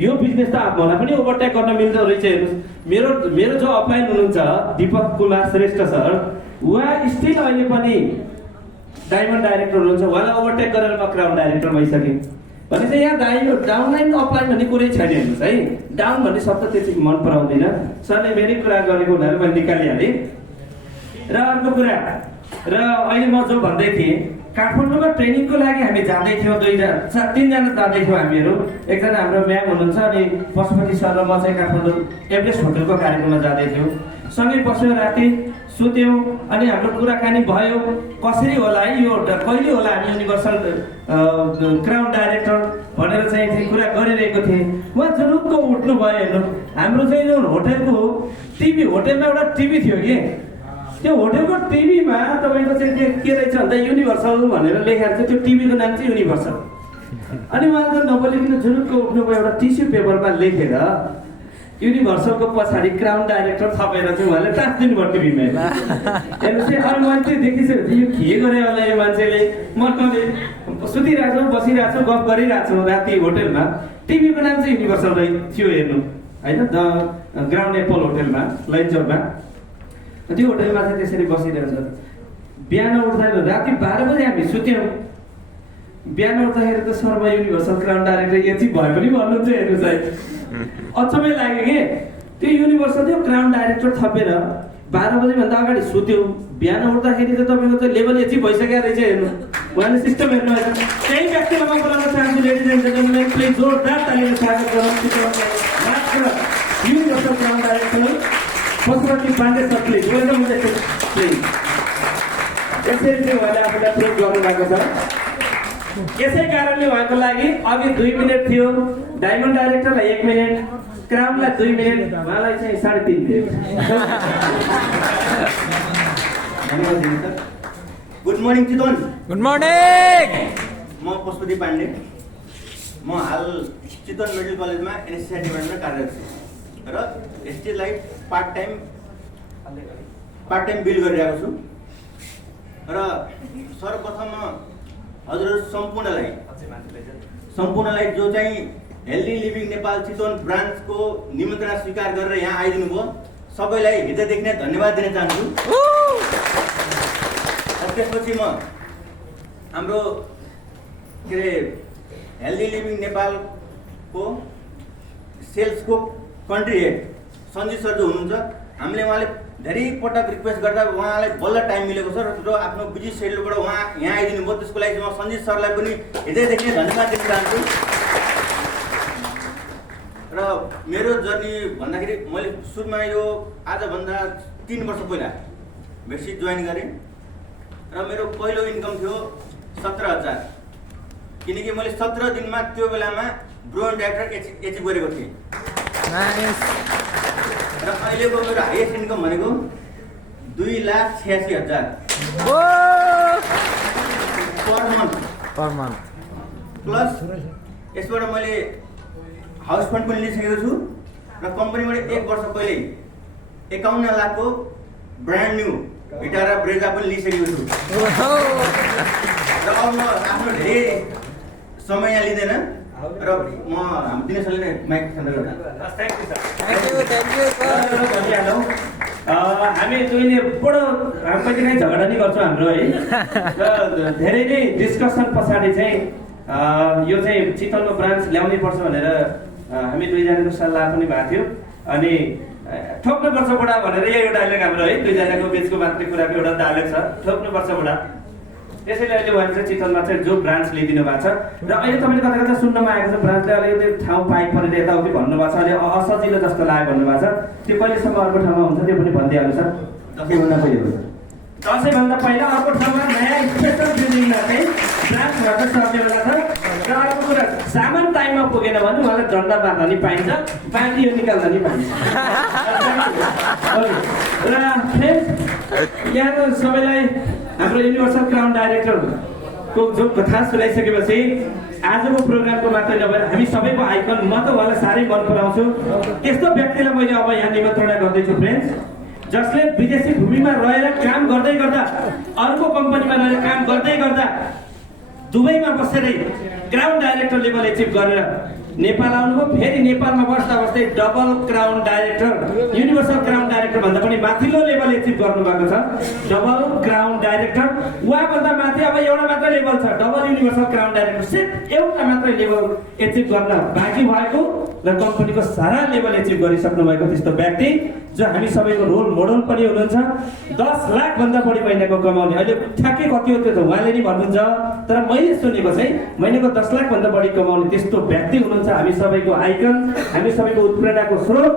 यो बिजनेस त मलाई पनि ओभरटेक गर्न मिल्दो रहेछ। हेर्नुहोस् मेरो जो अपलाइन हुनुहुन्छ दीपक कुमार श्रेष्ठ सर, उहाँ स्टिल अहिले पनि डायमन्ड डाइरेक्टर हुनुहुन्छ। उहाँलाई ओभरटेक गरेर म क्राउन डाइरेक्टर भइसकेँ भने चाहिँ यहाँ डाउनलाइन अपलाइन भन्ने कुरै छैन। हेर्नुहोस् है, डाउन भन्ने शब्द त्यति मन पराउँदैन। सरले मेरै कुरा गरेको हुनाले मैले निकालिहालेँ। र अर्को कुरा, र अहिले म जो भन्दै थिएँ, काठमाडौँमा ट्रेनिङको लागि हामी जाँदै थियौँ। 3जना जाँदै थियौँ हामीहरू। एकजना हाम्रो म्याम हुनुहुन्छ अनि पशुपति सर र म चाहिँ काठमाडौँ एभरेस्ट होटलको कार्यक्रममा जाँदै थियौँ। सँगै बस्यो राति सुत्यौँ अनि हाम्रो कुराकानी भयो कसरी होला है यो कहिले होला हामी युनिभर्सल क्राउन डाइरेक्टर भनेर चाहिँ कुरा गरिरहेको थिएँ। उहाँ जुरुक्क उठ्नु भयो। हेर्नु हाम्रो चाहिँ यो होटेलको टिभी, होटेलमा एउटा टिभी थियो कि त्यो होटेलको टिभीमा तपाईँको चाहिँ के रहेछ भन्दा युनिभर्सल भनेर लेखेर चाहिँ त्यो टिभीको नाम चाहिँ युनिभर्सल। अनि उहाँले त नबोलिकन जुरुक्क उठ्नुभयो, एउटा टिस्यु पेपरमा लेखेर युनिभर्सलको पछाडि क्राउन डाइरेक्टर थपेर चाहिँ उहाँले टाँसिदिनु भयो टिभीमा। हेर्नुहोस् है, अनि मैले त्यो देखिसकेपछि यो के गरे होला यो मान्छेले। म कहिले सुतिरहेको छु, बसिरहेको छु, गफ गरिरहेको छु राति होटेलमा, टिभीको नाम चाहिँ युनिभर्सल थियो हेर्नु होइन, द ग्राउन्ड एप्पल होटेलमा लैनचौरमा। त्यो होटेलमा चाहिँ त्यसरी बसिरहेको छ। बिहान उठ्दाखेरि राति 12 बजे हामी सुत्यौँ। बिहान उठ्दाखेरि त सर्व युनिभर्सल क्राउन डाइरेक्टर यति भए पनि भन्नुहुन्छ। हेर्नुहोस् है, अचम्मै लाग्यो कि त्यो युनिभर्सल त्यो क्राउन डाइरेक्टर थपेर 12 बजेभन्दा अगाडि सुत्यो। बिहान उठ्दाखेरि त तपाईँको त लेभल यति भइसकेको रहेछ। हेर्नु उहाँले सिस्टम हेर्नु भएछ। त्यही व्यक्तिलाई म बोलाउन चाहन्छु, लेडिज एन्ड जेन्टलमेन, प्लिज जोरदार तालीले स्वागत गरौँ मात्र universal crown director Pashupati Pandey sir, please welcome please. यसरी चाहिँ उहाँले आफूलाई प्रेम गर्नुभएको छ। यसै कारणले उहाँको लागि अघि 2 मिनट थियो, डायमन्ड डाइरेक्टरलाई 1 मिनट, क्राउनलाई 2 मिनट, उहाँलाई चाहिँ 3.5 minute. Good morning Chitwan. Good morning. म पशुपति पाण्डे। म हाल चितवन मिडल कलेजमा एनएससी डिपार्टमेन्टमा कार्यरत छु र एसटीलाई पार्ट टाइम बिल गरिरहेको छु। र सर्वप्रथम हजुर सम्पूर्णलाई जो चाहिँ हेल्दी लिभिङ नेपाल चितवन ब्रान्चको निमन्त्रणा स्वीकार गरेर यहाँ आइदिनु भयो, सबैलाई हृदयदेखि नै धन्यवाद दिन चाहन्छु। त्यसपछि म हाम्रो के अरे हेल्दी लिभिङ नेपालको सेल्सको कन्ट्री हेड सञ्जीव सर जो हुनुहुन्छ, हामीले उहाँले धेरै पटक रिक्वेस्ट गर्दा उहाँलाई बल्ल टाइम मिलेको छ र आफ्नो बिजी सेड्युलबाट उहाँ यहाँ आइदिनु भयो। त्यसको लागि म सञ्जीव सरलाई पनि हृदयदेखि धन्यवाद दिन चाहन्छु। र मेरो जर्नी भन्दाखेरि मैले सुरुमा यो आजभन्दा 3 वर्ष पहिला भेस्टिज जोइन गरेँ र मेरो पहिलो इन्कम थियो 17,000, किनकि मैले 17 दिनमा त्यो बेलामा ब्रोन डाइरेक्टर एचिभ गरेको थिएँ। र अहिलेको मेरो हाइएस्ट इन्कम भनेको 2,86,000 पर मन्थ। प्लस यसबाट मैले हाउस फन्ड पनि लिइसकेको छु र कम्पनीबाट 1 वर्ष पहिले 51 लाखको ब्रान्ड न्यू भिटारा ब्रेजा पनि लिइसकेको छु। र अब म आफ्नो धेरै समय यहाँ लिँदैन र म दिनेश सरले नै माइक सेन्टर गर्दा। हामी दुईले बडो कहिले काहीँ झगडा नि गर्छौँ हाम्रो है। र धेरै नै डिस्कसन पछाडि चाहिँ यो चाहिँ चितवनको ब्रान्च ल्याउनै पर्छ भनेर हामी दुईजनाको सल्लाह पनि भएको थियो। अनि ठोक्नुपर्छ बुढा भनेर यही एउटा डायलग हाम्रो है, दुईजनाको बिचको मात्रै कुराको एउटा डायलग छ, ठोक्नुपर्छ बुढा। त्यसैले अहिले उहाँले चाहिँ चितवनमा चाहिँ जो ब्रान्च लिइदिनु भएको छ र अहिले तपाईँले कता कता सुन्नमा आएको छ ब्रान्चले अलिकति ठाउँ पाइ परेर यताउति भन्नुभएको छ, अहिले असजिलो जस्तो लाग्यो भन्नुभएको छ। त्यो कहिलेसम्म अर्को ठाउँमा हुन्छ त्यो पनि भनिदिइहाल्नु सर। दसैँभन्दा पहिले हो, दसैँभन्दा पहिला अर्को ठाउँमा नयाँ स्पेसल बिल्डिङमा चाहिँ ब्रान्च भएको सक्ने बेला छ। र अर्को कुरा, सामान टाइममा पुगेन भने उहाँलाई झन्डा बाँध्न नि पाइन्छ, बाँकी यो निकाल्न नि पाइन्छ। र यहाँको सबैलाई हाम्रो युनिभर्सल क्राउन डाइरेक्टरको जो कथा सुनाइसकेपछि आजको प्रोग्रामको मात्रै नभएर हामी सबैको आइकन, म त उहाँलाई साह्रै मन पराउँछु। यस्तो व्यक्तिलाई मैले अब यहाँ निमन्त्रणा गर्दैछु फ्रेन्ड्स, जसले विदेशी भूमिमा रहेर काम गर्दै गर्दा, अर्को कम्पनीमा रहेर काम गर्दै गर्दा, दुबईमा बसेरै क्राउन डाइरेक्टर लेभल एचिभ गरेर नेपाल आउनुभयो। फेरि नेपालमा बस्दा बस्दै double crown director, universal crown director भन्दा पनि माथिल्लो लेभल एचिभ गर्नुभएको छ। डबल क्राउन डाइरेक्टर, उहाँभन्दा माथि अब एउटा मात्रै लेभल छ, डबल युनिभर्सल क्राउन डाइरेक्टर। सिर्फ एउटा मात्रै लेभल एचिभ गर्न बाँकी भएको र कम्पनीको सारा लेभल एचिभ गरिसक्नु भएको त्यस्तो व्यक्ति जो हामी सबैको रोल मोडल पनि हुनुहुन्छ। 10 लाखभन्दा बढी महिनाको कमाउने, अहिले ठ्याक्कै कति हो त्यो त उहाँले नि भन्नुहुन्छ, तर मैले सुनेको चाहिँ महिनाको 10 लाखभन्दा बढी कमाउने त्यस्तो व्यक्ति हुनुहुन्छ। हामी सबैको आइकन, हामी सबैको उत्प्रेरणाको स्रोत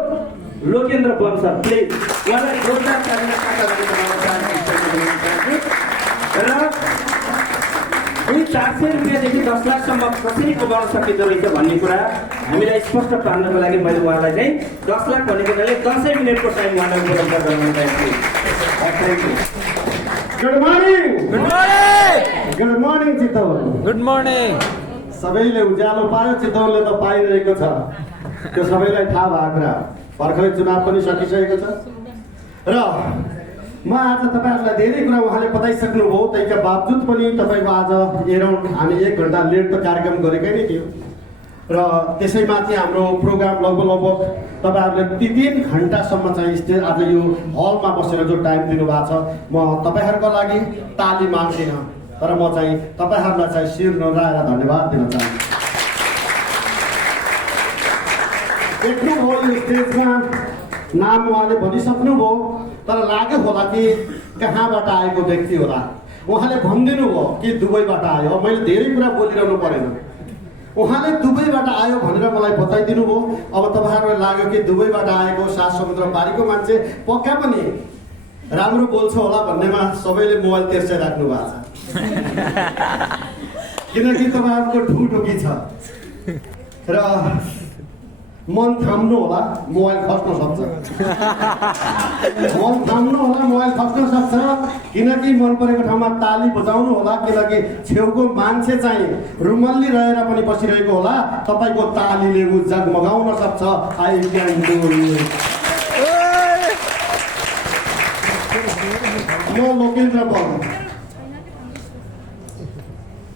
लोकेन्द्र वंश प्लिज उहाँलाई जोरदार तालिमले साका गर्न र यी 400 रुपियाँदेखि 10 लाखसम्म कसरी कमाउन सकिँदो रहेछ भन्ने कुरा हामीलाई स्पष्ट पार्नको लागि मैले उहाँलाई चाहिँ 10 लाख भनेको बेलाले 10 मिनटको टाइम उहाँलाई उपलब्ध गराउन चाहन्छु। Good morning good morning good morning Chitwan. Good morning. सबैले उज्यालो पायो, चितवनले त पाइरहेको छ, त्यो सबैलाई थाहा भएको कुरा। भर्खरै चुनाव पनि सकिसकेको छ र म आज तपाईँहरूलाई धेरै कुरा उहाँले बताइसक्नुभयो। त्यसका बावजुद पनि तपाईँको आज एराउन्ड हामी 1 घन्टा लेट त कार्यक्रम गरेकै नै थियो र त्यसैमाथि हाम्रो प्रोग्राम लगभग तपाईँहरूले 3 घन्टासम्म चाहिँ स्टेज आज यो हलमा बसेर जो टाइम दिनुभएको छ, म तपाईँहरूको लागि ताली माग्दिनँ, तर म चाहिँ तपाईँहरूलाई चाहिँ शिर नराएर धन्यवाद दिन चाहन्छु। देख्नुभयो यो स्टेजमा नाम उहाँले भनिसक्नुभयो, तर लाग्यो होला कि कहाँबाट आएको व्यक्ति होला। उहाँले भनिदिनु भयो कि दुबईबाट आयो। मैले धेरै कुरा बोलिरहनु परेन, उहाँले दुबईबाट आयो भनेर मलाई बताइदिनु भयो। अब तपाईँहरूलाई लाग्यो कि दुबईबाट आएको 7 समुद्र पारीको मान्छे पक्का पनि राम्रो बोल्छ होला भन्नेमा सबैले मोबाइल तेर्साइराख्नु भएको छ, किनकि तपाईँहरूको ठुटोकी छ र मन थाम्नु होला, मोबाइल खस्न सक्छ। मन थाम्नु होला, मोबाइल खस्न सक्छ, किनकि मन परेको ठाउँमा ताली बजाउनु होला, किनकि छेउको मान्छे चाहिँ रुमल्ली रहेर पनि बसिरहेको होला। तपाईँको तालीले ऊ जगमगाउन सक्छ। I can do it. म लोकेन्द्र बल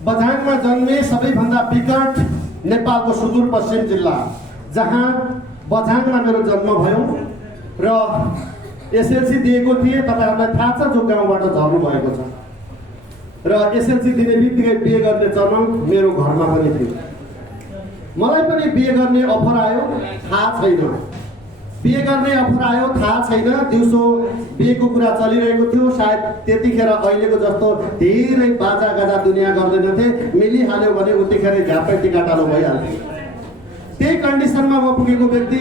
बझाङमा जन्मे, सबैभन्दा विकट नेपालको सुदूरपश्चिम जिल्ला जहाँ बझाङमा मेरो जन्म भयो र एसएलसी दिएको थिएँ। तपाईँहरूलाई थाहा छ जो गाउँबाट झर्नु भएको छ र एसएलसी दिने बित्तिकै बिहे गर्ने चलन मेरो घरमा पनि थियो। मलाई पनि बिहे गर्ने अफर आयो, थाहा छैन। बिहे गर्ने अफर आयो, थाहा छैन। दिउँसो बिहेको कुरा चलिरहेको थियो। सायद त्यतिखेर अहिलेको जस्तो धेरै बाजा गाजा दुनियाँ गर्दैनथे। मिलिहाल्यो भने उतिखेर झ्यापै टिकाटालो भइहाल्थ्यो। त्यही कन्डिसनमा म पुगेको व्यक्ति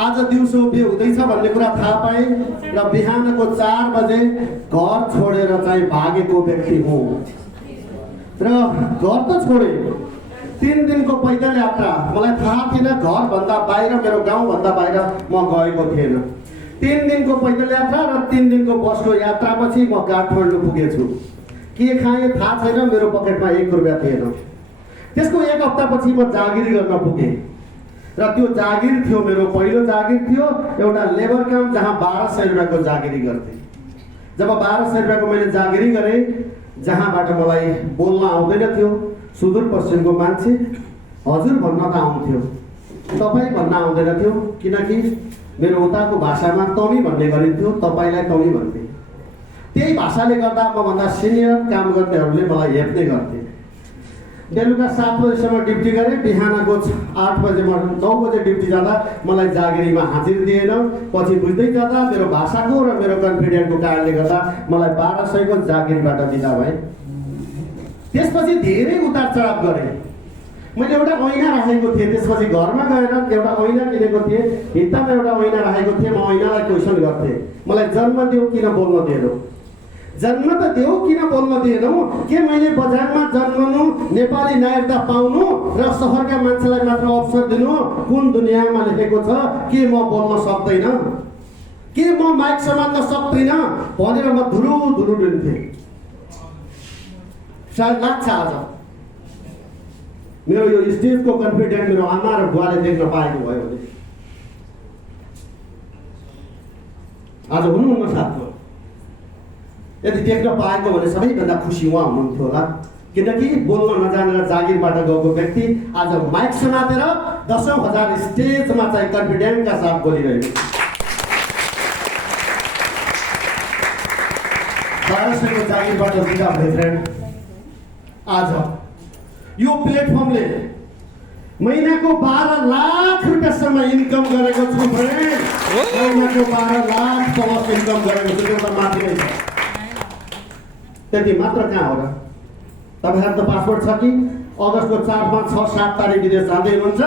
आज दिउँसो बिहे हुँदैछ भन्ने कुरा थाहा पाएँ र बिहानको 4 बजे घर छोडेर चाहिँ भागेको व्यक्ति हो र घर त छोडेँ, 3 दिनको पैदल यात्रा। मलाई थाहा थिएन घरभन्दा बाहिर, मेरो गाउँभन्दा बाहिर म गएको थिएन। 3 दिनको पैदल यात्रा र 3 दिनको बसको यात्रापछि म काठमाडौँ पुगेछु। के खाएँ थाहा छैन, मेरो पकेटमा 1 रुपियाँ थिएन। त्यसको 1 हप्तापछि म जागिरी गर्न पुगेँ र त्यो जागिर थियो, मेरो पहिलो जागिर थियो एउटा लेबर काम, जहाँ 1200 रुपियाँको जागिरी गर्थेँ। जब 1200 रुपियाँको मैले जागिरी गरेँ, जहाँबाट मलाई बोल्न आउँदैन थियो, सुदूरपश्चिमको मान्छे हजुर भन्न त आउँथ्यो, तपाईँ भन्न आउँदैन थियो, किनकि मेरो उताको भाषामा तमी भन्ने गरिन्थ्यो, तपाईँलाई तमी भन्थे। त्यही भाषाले गर्दा मभन्दा सिनियर काम गर्नेहरूले मलाई हेप्ने गर्थे। बेलुका 7 बजीसम्म ड्युटी गरेँ, बिहानको 8 बजे 9 बजे ड्युटी जाँदा मलाई जागिरीमा हाजिर दिएन। पछि बुझ्दै जाँदा मेरो भाषाको र मेरो कन्फिडेन्टको कारणले गर्दा मलाई 1200 को जागिरीबाट बिदा भएँ। त्यसपछि धेरै उतार चढाव गरेँ। मैले एउटा ऐना राखेको थिएँ, त्यसपछि घरमा गएर एउटा ऐना किनेको थिएँ, हित्तामा एउटा ऐना राखेको थिएँ। म ऐनालाई क्वेसन गर्थेँ, मलाई जन्म दियो किन बोल्न दिएनौ? जन्म त देऊ किन बोल्न दिएनौ? के मैले बझाङमा जन्मनु, नेपाली नागरिकता पाउनु र सहरका मान्छेलाई मात्र अवसर दिनु कुन दुनियाँमा लेखेको छ? के म बोल्न सक्दैन? के म माइक समात्न सक्दिनँ भनेर म धुरु धुरु दिन्थेँ। सायद लाग्छ आज मेरो यो स्टेजको कन्फिडेन्ट मेरो आमा र बुवाले देख्न पाएको भयो भने। आज हुनुहुन्न साथमा, यदि देख्न पाएको भने सबैभन्दा खुसी उहाँ हुनुहुन्थ्यो होला, किनकि बोल्न नजानेर जागिरबाट गएको व्यक्ति आज माइक समातेर 10,000 स्टेजमा चाहिँ कन्फिडेन्टका साथ बोलिरहेको। 1200 को जागिरबाट बिदा भए फ्रेन्ड। आज यो प्लेटफर्मले महिनाको 12 लाख रुपियाँसम्म इन्कम गरेको छु फ्रेन्ड। महिनाको 12 लाख प्लस इन्कम गरेको छु, त्यो त माथि नै छ। त्यति मात्र कहाँ हो र? तपाईँहरू त पासपोर्ट छ कि? अगस्तको 4, 5, 6, 7 तारिक विदेश जाँदै हुनुहुन्छ।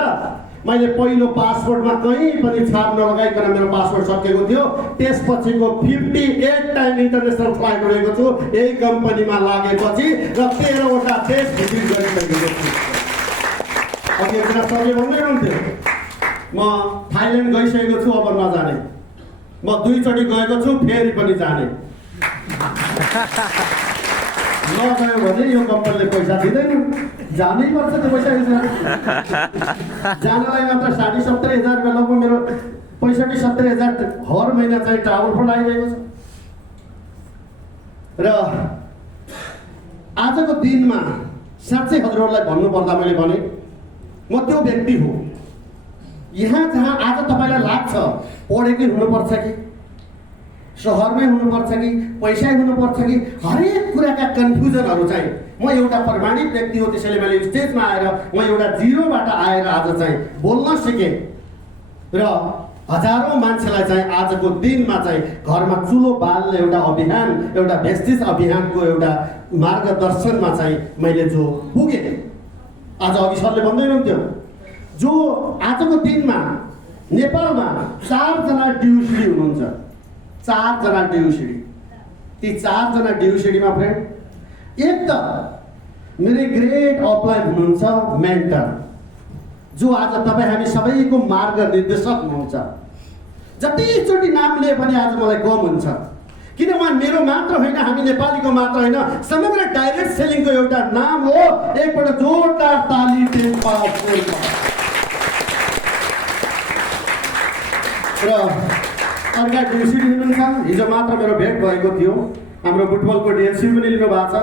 मैले पहिलो पासपोर्टमा कहीँ पनि छाप नलगाइकन मेरो पासपोर्ट सकिएको थियो। त्यसपछिको 58 टाइम इन्टरनेसनल फ्लाइट उडेको छु यही कम्पनीमा लागेपछि र 13 वटा देश भिजिट गरिसकेको छु। अघि एकजना सरले भन्दै हुनुहुन्थ्यो म थाइल्यान्ड गइसकेको छु अब नजाने, म 2 चोटि गएको छु फेरि पनि जाने। नगयो भने यो कम्पनीले पैसा दिँदैन, जानै पर्छ त्यो पैसा। जानलाई मात्र 70,000 रुपियाँ लगभग मेरो 65-70,000 हर महिना चाहिँ ट्राभल फन्ड आइरहेको छ। र आजको दिनमा साँच्चै हजुरहरूलाई भन्नुपर्दा मैले भने म त्यो व्यक्ति हो। यहाँ जहाँ आज तपाईँलाई लाग्छ पढेकै हुनुपर्छ कि सहरमै हुनुपर्छ कि पैसै हुनुपर्छ कि हरेक कुराका कन्फ्युजनहरू चाहिँ म एउटा प्रमाणित व्यक्ति हो। त्यसैले मैले स्टेजमा आएर म एउटा जिरोबाट आएर आज चाहिँ बोल्न सिकेँ र हजारौँ मान्छेलाई चाहिँ आजको दिनमा चाहिँ घरमा चुलो बाल्ने एउटा अभियान, एउटा भेस्टिज अभियानको एउटा मार्गदर्शनमा चाहिँ मैले जो पुगेँ। आज अघि सरले भन्दै हुनुहुन्थ्यो जो आजको दिनमा नेपालमा 4 जना डियुसिडी हुनुहुन्छ, 4 जना डियुसिडी। ती 4 जना डियुसिडीमा फ्रेन्ड एक त मेरो ग्रेट अपलाइन हुनुहुन्छ मेन्टर, जो आज तपाईँ हामी सबैको मार्ग निर्देशक हुनुहुन्छ। जतिचोटि नाम लिए पनि आज मलाई कम हुन्छ, किन उहाँ मेरो मात्र होइन, हामी नेपालीको मात्र होइन, समग्र डाइरेक्ट सेलिङको एउटा नाम हो। एकपल्ट जोरदार ताली र अर्का डिएससी हुनुहुन्छ। हिजो मात्र मेरो भेट भएको थियो, हाम्रो फुटबलको डिएससी पनि लिनु भएको छ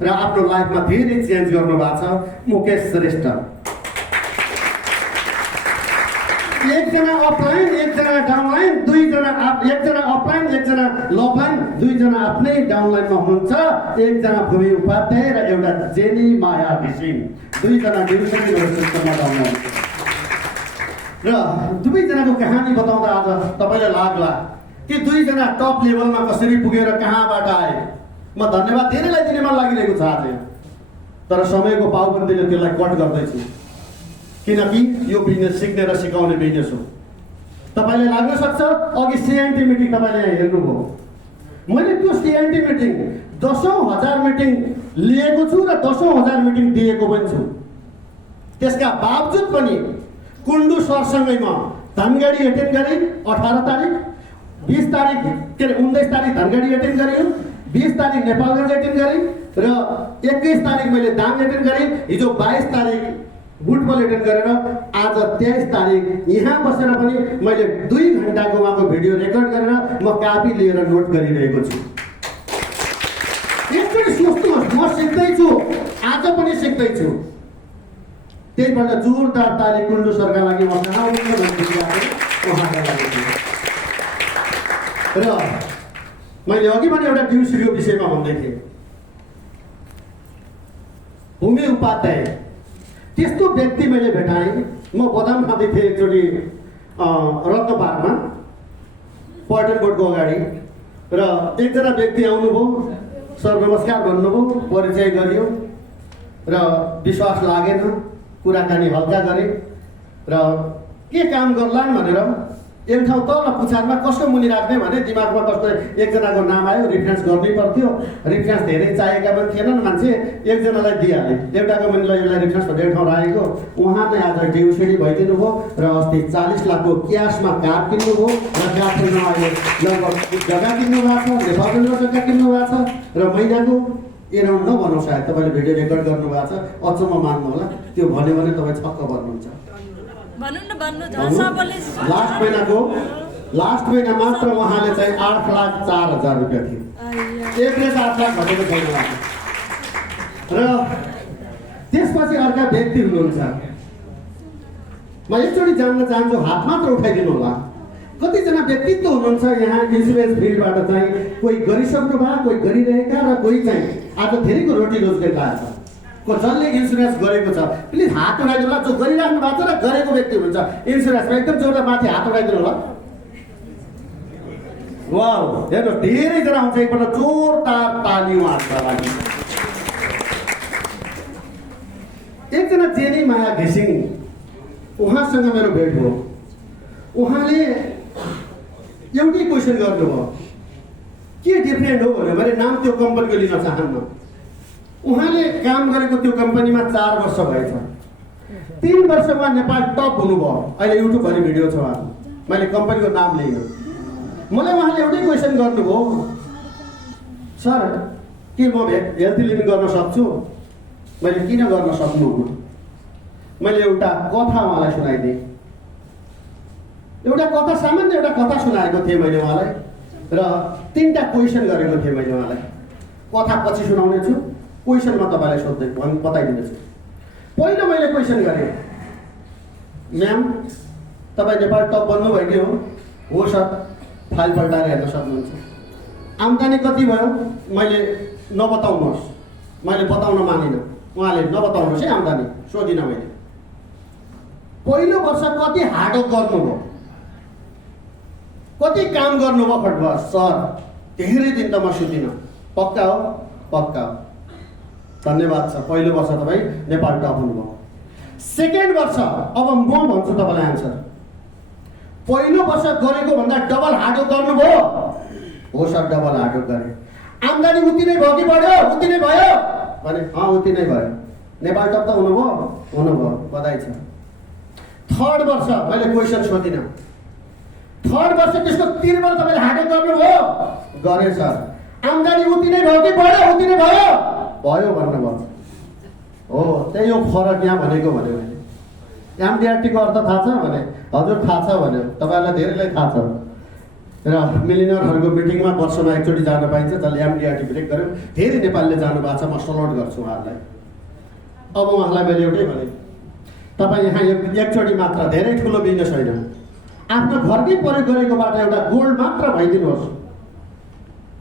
र आफ्नो लाइफमा धेरै चेन्ज गर्नु भएको छ, मुकेश श्रेष्ठ। एकजना अपलाइन, एकजना डाउनलाइन, एकजना अपलाइन, एकजना लपलाइन, 2 जना आफ्नै डाउनलाइनमा हुनुहुन्छ। एकजना भूमि उपाध्याय र एउटा जेनी माया घिसिङ, 2 जना डिभिजन सिस्टममा डाउनलाइन। र 2 जनाको कहानी बताउँदा आज तपाईँलाई लाग्ला कि 2 जना टप लेभलमा कसरी पुगेर कहाँबाट आए। म धन्यवाद धेरैलाई दिने मन लागिरहेको छ आज, तर समयको पाबन्दीले त्यसलाई कट गर्दैछु, किनकि यो बिजनेस सिक्ने र सिकाउने बिजनेस हो। तपाईँले लाग्न सक्छ अघि सिएनटी मिटिङ तपाईँले यहाँ हेर्नुभयो, मैले त्यो सिएनटी मिटिङ 10,000 मिटिङ लिएको छु र 10,000 मिटिङ दिएको पनि छु। त्यसका बावजुद पनि कुण्डु सरसँगै म धनगढी एटेन्ड गरेँ 18 तारिक, 20 तारिक के अरे 19 तारिक धनगढी एटेन्ड गरेँ, 20 तारिक नेपालगञ्ज एटेन्ड गरेँ र 21 तारिक मैले दाङ एटेन्ड गरेँ। हिजो 22 तारिक बुटबल एटेन्ड गरेर आज 23 तारिक यहाँ बसेर पनि मैले 2 घन्टाको उहाँको भिडियो रेकर्ड गरेर म कापी लिएर नोट गरिरहेको छु। एकचोटि सोच्नुहोस्, म सिक्दैछु, आज पनि सिक्दैछु। त्यही भएर जोरदार ताली कुण्डु सरका लागि म र मैले अघि पनि एउटा डियुसीको विषयमा भन्दै थिएँ। भूमि उपाध्याय त्यस्तो व्यक्ति मैले भेटाएँ। म बदाम खाँदै थिएँ एकचोटि रत्नपार्कमा पर्यटन बोर्डको अगाडि, र एकजना व्यक्ति आउनुभयो, सर नमस्कार भन्नुभयो, परिचय गरियो र विश्वास लागेन, कुराकानी हल्का गरेँ र के काम गर्लान् भनेर एक ठाउँ तल पुछारमा कसको मुनि राख्ने भने दिमागमा कस्तो एकजनाको नाम आयो, रिफरेन्स गर्नै पर्थ्यो। रिफरेन्स धेरै चाहिएका पनि थिएनन्, मान्छे एकजनालाई दिइहाले, एउटाको मुनिलाई यसलाई रिफरेन्स भनेर ठाउँ राखेको। उहाँ चाहिँ आज डियुसिडी भइदिनु भयो र अस्ति 40 लाखको क्यासमा कार किन्नुभयो र काठमाडौँमा अहिले लगभग जग्गा किन्नु भएको छ, नेपालमा जग्गा किन्नु भएको छ र महिनाको एराउन्ड नभनौँ, सायद तपाईँले भिडियो रेकर्ड गर्नुभएको छ, अचम्म मान्नु होला। त्यो भन्यो भने तपाईँ छक्क पर्नुहुन्छ। लास्ट महिना मात्र उहाँले चाहिँ 8,04,000 रुपियाँ थियो, एभरेज 8 लाख घटेको छैन। र त्यसपछि अर्का व्यक्ति हुनुहुन्छ, म एकचोटि जान्न चाहन्छु, हात मात्र उठाइदिनु होला। कतिजना व्यक्तित्व हुनुहुन्छ यहाँ इन्सुरेन्स फिल्डबाट चाहिँ, कोही गरिसक्नु भएको, कोही गरिरहेका र कोही चाहिँ आज धेरैको रोटी रोजगार पाएको छ, को जसले इन्सुरेन्स गरेको छ। प्लिज हात उठाइदिनु होला, जो गरिराख्नु भएको छ र गरेको व्यक्ति हुनुहुन्छ इन्सुरेन्समा, एकदम जोरदार माथि हात उठाइदिनु होला। वाउ, हेर्नु धेरैजना हुन्छ, एकपल्ट जोरदार ताली उहाँहरूका लागि। एकजना जेनी माया घिसिङ उहाँसँग मेरो भेट हो। उहाँले एउटै क्वेसन गर्नुभयो, के डिफ्रेन्ट हो भनेर। मैले नाम त्यो कम्पनीको लिन चाहन्न। उहाँले काम गरेको त्यो कम्पनीमा 4 वर्ष भएछ। 3 वर्षमा नेपाल टप हुनुभयो। अहिले युट्युबभरि भिडियो छ उहाँको। मैले कम्पनीको नाम लिइनँ। मलाई उहाँले एउटै क्वेसन गर्नुभयो, सर के म हेल्थी लिभिङ गर्न सक्छु? मैले किन गर्न सक्नुहुन्न? मैले एउटा कथा उहाँलाई सुनाइदिएँ। एउटा कथा, सामान्य एउटा कथा सुनाएको थिएँ मैले उहाँलाई र 3टा क्वेसन गरेको थिएँ मैले उहाँलाई। कथा पछि सुनाउने छु, क्वेसन म तपाईँलाई सोध्दै बताइदिनेछु। पहिलो मैले क्वेसन गरेँ, म्याम तपाईँ नेपाल टप बन्नुभयो कि हो सर, फाइल पल्टाएर हेर्न सक्नुहुन्छ। आम्दानी कति भयो? मैले नबताउनुहोस्, मैले बताउन मानिनँ। उहाँले नबताउनुहोस् है आम्दानी, सोधिनँ मैले। पहिलो वर्ष कति हार्डवर्क गर्नुभयो, कति काम गर्नुभयो खट्नुभयो? सर धेरै दिन त म सुतिनँ। पक्का हो? पक्का हो। धन्यवाद सर, पहिलो वर्ष तपाईँ नेपाल टप हुनुभयो। सेकेन्ड वर्ष, अब म भन्छु तपाईँलाई आन्सर। पहिलो वर्ष गरेको भन्दा डबल हार्डवर्क गर्नुभयो? हो सर, डबल हार्डवर्क गरेँ। आम्दानी उति नै भयो कि बढ्यो? उति नै भयो भने उति नै भयो। नेपाल टप त हुनुभयो? हुनुभयो, बधाई छ। थर्ड वर्ष मैले क्वेसन सोधिनँ। थर्ड वर्ष त्यसको 3 वर्ष तपाईँले हार्डवर्क गर्नुभयो? गरेँ सर। आम्दानी उति नै भयो कि बढ्यो? उति नै भयो? भयो भन्नुभयो। हो, त्यही हो फरक यहाँ भनेको भन्यो मैले। एमडिआरटीको अर्थ थाहा छ भने? हजुर थाहा छ भन्यो। तपाईँहरूलाई धेरैलाई थाहा छ। र मिलिनियरहरूको मिटिङमा वर्षमा एकचोटि जान पाइन्छ, जसले एमडिआरटी ब्रेक गर्यो। धेरै नेपालीले जानु भएको छ, म सलोट गर्छु उहाँहरूलाई। अब उहाँलाई मैले एउटै भने, तपाईँ यहाँ एकचोटि मात्र, धेरै ठुलो बिजनेस होइन, आफ्नो घरकै प्रयोग गरेकोबाट एउटा गोल्ड मात्र भइदिनुहोस्।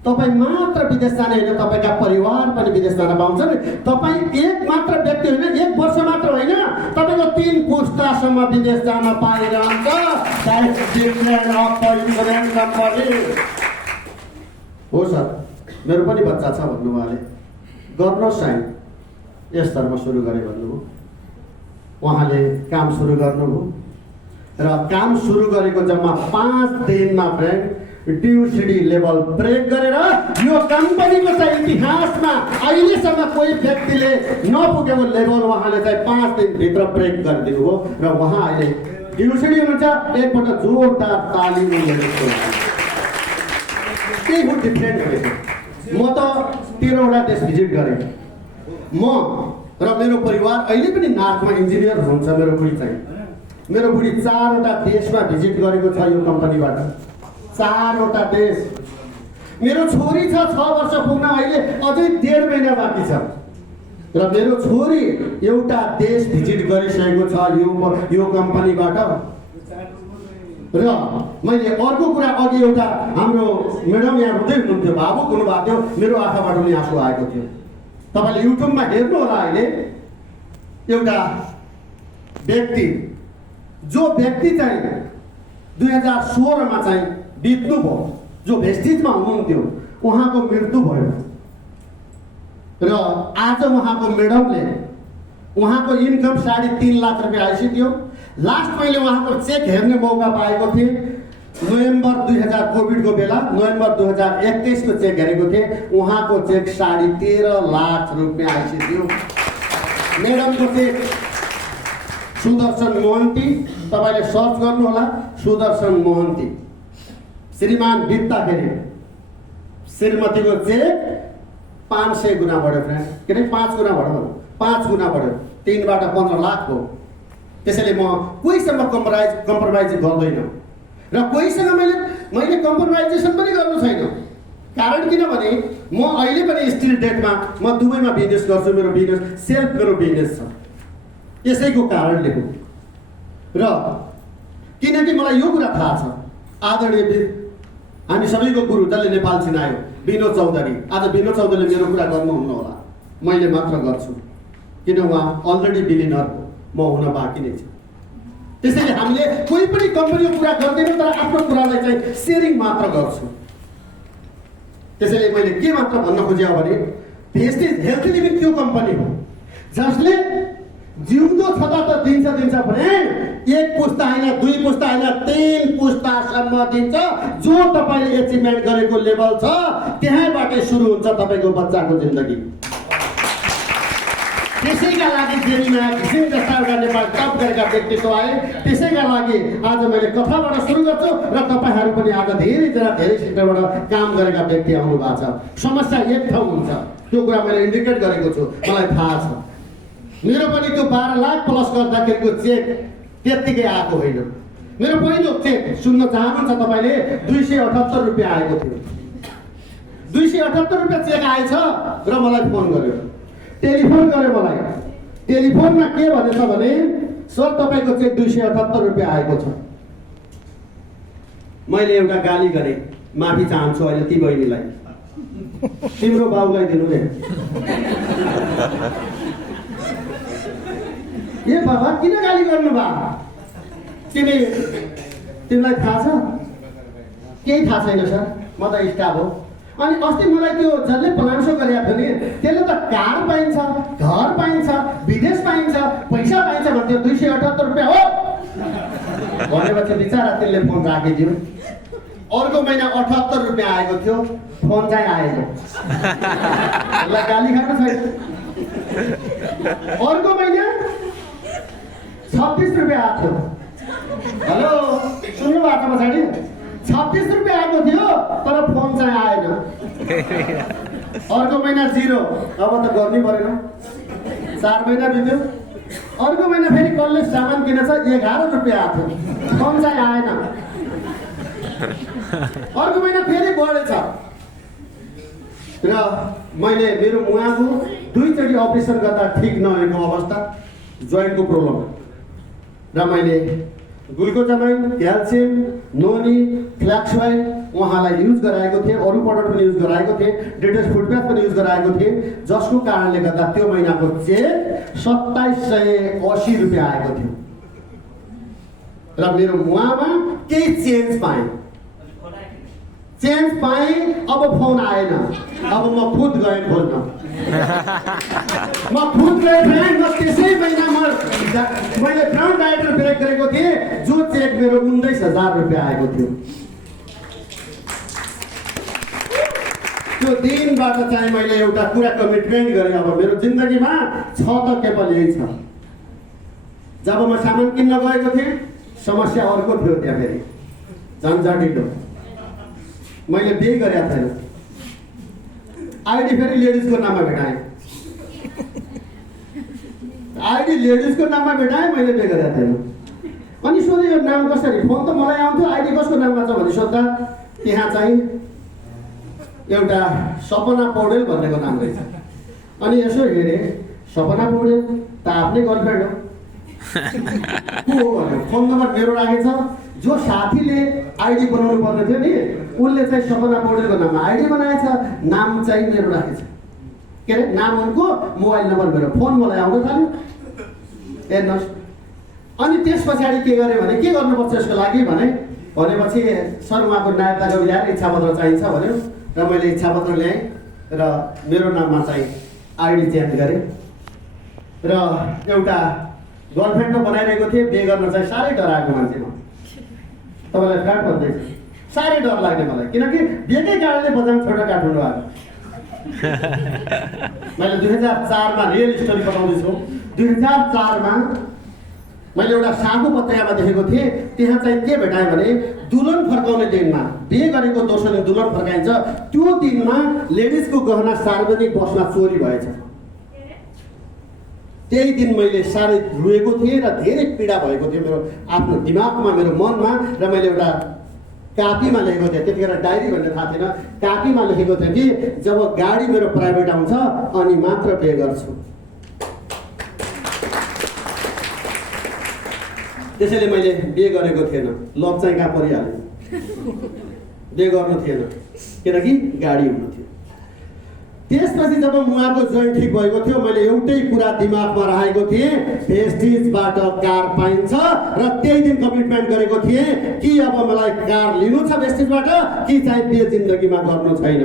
तपाईँ मात्र विदेश जाने होइन, तपाईँका परिवार पनि विदेश जान पाउँछ नि। तपाईँ एक मात्र व्यक्ति होइन, 1 वर्ष मात्र होइन, तपाईँको 3 पुस्तासम्म विदेश जान पाइरहन्छ। हो सर, मेरो पनि बच्चा छ भन्नु उहाँले। गर्नुहोस् साइन, यस सर म सुरु गरेँ भन्नुभयो। उहाँले काम सुरु गर्नुभयो र काम सुरु गरेको जम्मा 5 दिनमा फ्रेन्ड ड्युसिडी लेभल ब्रेक गरेर यो कम्पनीको चाहिँ इतिहासमा अहिलेसम्म कोही व्यक्तिले नपुगेको लेभल उहाँले चाहिँ 5 दिनभित्र ब्रेक गरिदिनु हो र उहाँ अहिले ड्युसिडी हुनुहुन्छ। एकपल्ट जोरदार ताली दिनुहोस्। के हो डिफ्रेन्ट भनेको? म त 13वटा देश भिजिट गरेँ। म र मेरो परिवार अहिले पनि नार्कमा इन्जिनियर हुनुहुन्छ। मेरो बुढी चाहिँ, मेरो बुढी 4वटा देशमा भिजिट गरेको छ यो कम्पनीबाट। 4वटा देश। मेरो छोरी छ 6 वर्ष पुग्न अहिले अझै 1.5 महिना बाँकी छ र मेरो छोरी एउटा देश भिजिट गरिसकेको छ यो कम्पनीबाट। र मैले अर्को कुरा, अघि एउटा हाम्रो म्याडम यहाँ हुँदै हुनुहुन्थ्यो, भावुक हुनुभएको थियो, मेरो आँखाबाट पनि आँसु आएको थियो। तपाईँले युट्युबमा हेर्नु होला। अहिले एउटा व्यक्ति, जो व्यक्ति चाहिँ 2016मा चाहिँ बित्नु भयो, जो भेस्टिजमा हुनुहुन्थ्यो, उहाँको मृत्यु भयो र आज उहाँको म्याडमले उहाँको इन्कम 3.5 लाख रुपियाँ आइसक्यो। लास्ट मैले उहाँको चेक हेर्ने मौका पाएको थिएँ। नोभेम्बर 2000 कोभिडको बेला, नोभेम्बर 2021 को चेक हेरेको थिएँ। उहाँको चेक 13.5 लाख रुपियाँ आइसक्यो। म्याडमको चेक सुदर्शन मोहन्ती, तपाईँले सर्च गर्नु होला, सुदर्शन मोहन्ती। श्रीमान बित्दाखेरि श्रीमतीको चेक 500 गुना बढ्यो फ्रेन्ड। के अरे 5 गुना बढ्यो, 5 गुना बढ्यो। 3बाट 15 लाख हो। त्यसैले म कोहीसँग कम्प्रोमाइज गर्दैन र कोहीसँग मैले कम्प्रोमाइजेसन पनि गर्नु छैन। कारण किनभने म अहिले पनि स्टिल डेटमा म दुबईमा बिजनेस गर्छु। मेरो बिजनेस सेल्फ, मेरो बिजनेस छ। यसैको कारणले हो। र किनकि मलाई यो कुरा थाहा छ, आदरणीय हामी सबैको गुरु जसले नेपाल चिनायो, विनोद चौधरी। आज विनोद चौधरीले मेरो कुरा गर्नुहुन्न होला, मैले मात्र गर्छु, किन उहाँ अलरेडी बिलिनर हो, म हुन बाँकी नै छु। त्यसैले हामीले कोही पनि कम्पनीको कुरा गर्दैनौँ, तर आफ्नो कुरालाई चाहिँ सेयरिङ मात्र गर्छु। त्यसैले मैले के मात्र भन्न खोजेँ भने, भेस्टिज हेल्थ लिभिङ त्यो कम्पनी हो जसले जिउँदो छँदा त दिन्छ फ्रेन्ड, एक पुस्ता होइन, 2 पुस्ता होइन, 3 पुस्तासम्म दिन्छ। जो तपाईँले एचिभमेन्ट गरेको लेभल छ त्यहाँबाटै सुरु हुन्छ तपाईँको बच्चाको जिन्दगी। त्यसैका लागि जेरीमा घिसिङ जस्ता एउटा नेपाल टप गरेका व्यक्तित्व आए। त्यसैका लागि आज मैले कथाबाट सुरु गर्छु र तपाईँहरू पनि आज धेरैजना धेरै सेक्टरबाट काम गरेका व्यक्ति आउनु भएको छ। समस्या एक ठाउँ हुन्छ, त्यो कुरा मैले इन्डिकेट गरेको छु, मलाई थाहा छ। मेरो पनि त्यो 12 लाख प्लस गर्दाखेरिको चेक त्यत्तिकै आएको होइन। मेरो पहिलो चेक सुन्न चाहनुहुन्छ तपाईँले 278 रुपियाँ आएको थियो। 278 रुपियाँ चेक आएछ र मलाई फोन गर्यो, टेलिफोन गर्यो मलाई। टेलिफोनमा के भनेछ भने सर तपाईँको चेक 278 रुपियाँ आएको छ। मैले एउटा गाली गरेँ, माफी चाहन्छु अहिले ती बहिनीलाई, तिम्रो बाउलाई दिनु रे। ए बाबा किन गाली गर्नु भयो? तिमीलाई थाहा छ? केही थाहा छैन सर, म त स्टाफ हो। अनि अस्ति मलाई त्यो जसले पलान्सो गरेको थियो नि त्यसले त कार पाइन्छ, घर पाइन्छ, विदेश पाइन्छ, पैसा पाइन्छ भन्थ्यो। 278 रुपियाँ हो भनेपछि बिचरा त्यसले फोन राखिदियो। अर्को महिना 78 रुपियाँ आएको थियो, फोन चाहिँ आएन। यसलाई गाली खानु छैन। अर्को महिना 26 रुपियाँ आएको थियो। हेलो सुन्नु भएको छ पछाडि? 26 रुपियाँ आएको थियो तर फोन चाहिँ आएन। अर्को महिना 0, अब त गर्नै परेन। 4 महिना बित्यो। अर्को महिना फेरि कसले सामान किनेछ 11 रुपियाँ आएको थियो, फोन चाहिँ आएन। अर्को महिना फेरि बढेछ र मैले मेरो मुहाको 2 चोटि अपरेसन गर्दा ठिक नभएको अवस्था, जोइन्टको प्रब्लम र मैले ग्लुकोजामाइन, क्याल्सियम, नोनी, फ्ल्याक्सवाइन उहाँलाई युज गराएको थिएँ, अरू प्रडक्ट पनि युज गराएको थिएँ, डेटोस फुड प्याक पनि युज गराएको थिएँ, जसको कारणले गर्दा त्यो महिनाको चेक 2780 रुपियाँ आएको थियो र मेरो मुहामा केही चेन्ज पाएँ। अब फोन आएन। अब म खुद गएँ खोज्न। म खुद गएँ फ्रेन्ड। म त्यसै महिना मैले फ्रन्ट डाइरेक्टर ब्रेक गरेको थिएँ, जो चेक मेरो 19,000 रुपियाँ आएको थियो। त्यो दिनबाट चाहिँ मैले एउटा कुरा कमिटमेन्ट गरेँ। अब मेरो जिन्दगीमा छ त केवल यही छ। जब म सामान किन्न गएको थिएँ समस्या अर्को थियो, त्यहाँ फेरि झन्झटिलो। मैले बे गरेको थिएन। आइडी फेरि लेडिजको नाममा भेटाएँ। आइडी लेडिजको नाममा भेटाएँ, मैले बे गरेको थिएन। अनि सोधेँ यो नाम कसरी? फोन त मलाई आउँथ्यो, आइडी कसको नाममा छ भने सोद्धा त्यहाँ चाहिँ एउटा सपना पौडेल भन्नेको नाम रहेछ। अनि यसो हेरेँ, सपना पौडेल त आफ्नै गर्लफ्रेन्ड हो। को हो भन्यो, फोन नम्बर मेरो राखेछ। जो साथीले आइडी बनाउनु पर्ने थियो नि उसले चाहिँ सपना पौडेलको नाममा आइडी बनाएछ, नाम चाहिँ मेरो राखेछ। के अरे नाम उनको, मोबाइल नम्बर मेरो, फोन मलाई आउन थाल्यो। हेर्नुहोस्। अनि त्यस पछाडि के गरेँ भने के गर्नुपर्छ यसको लागि भनेपछि सर उहाँको नायता ल्याएर इच्छापत्र चाहिन्छ भन्यो र मैले इच्छापत्र ल्याएँ र मेरो नाममा चाहिँ आइडी चेन्ज गरेँ र एउटा गर्लफ्रेन्ड बनाइरहेको थिएँ। बे गर्न चाहिँ साह्रै डराएको मान्छे म, तपाईँलाई फ्ल्याट भन्दैछु। साह्रै डर लाग्ने मलाई, किनकि बेकै कारणले बजाङ छोडेर काठमाडौँ आएको। मैले 2004 मा रियल स्टोरी बताउँदैछु। 2004 मा मैले एउटा साँगो पत्रिकामा देखेको थिएँ। त्यहाँ चाहिँ के भेटाएँ भने दुल्हन फर्काउने दिनमा, बे गरेको दोस्रो दिन दुल्हन फर्काइन्छ, त्यो दिनमा लेडिजको गहना सार्वजनिक बसमा चोरी भएछ। त्यही दिन मैले साह्रै रोएको थिएँ र धेरै पीडा भएको थियो मेरो आफ्नो दिमागमा, मेरो मनमा। र मैले एउटा कापीमा लेखेको थिएँ, त्यतिखेर डायरी भन्ने थाहा थिएन, कापीमा लेखेको थिएँ कि जब गाडी मेरो प्राइभेट आउँछ अनि मात्र पे गर्छु। त्यसैले मैले बे गरेको थिएन। लभ चाहिँ कहाँ परिहाल्यो, बे गर्नु थिएन किनकि गाडी हुनु थियो। त्यसपछि जब मुहाको जोइन्ट ठिक भएको थियो मैले एउटै कुरा दिमागमा राखेको थिएँ, भेस्टिजबाट कार पाइन्छ र त्यही दिन कमिटमेन्ट गरेको थिएँ कि अब मलाई कार लिनु छ भेस्टिजबाट कि चाहिँ बे जिन्दगीमा गर्नु छैन।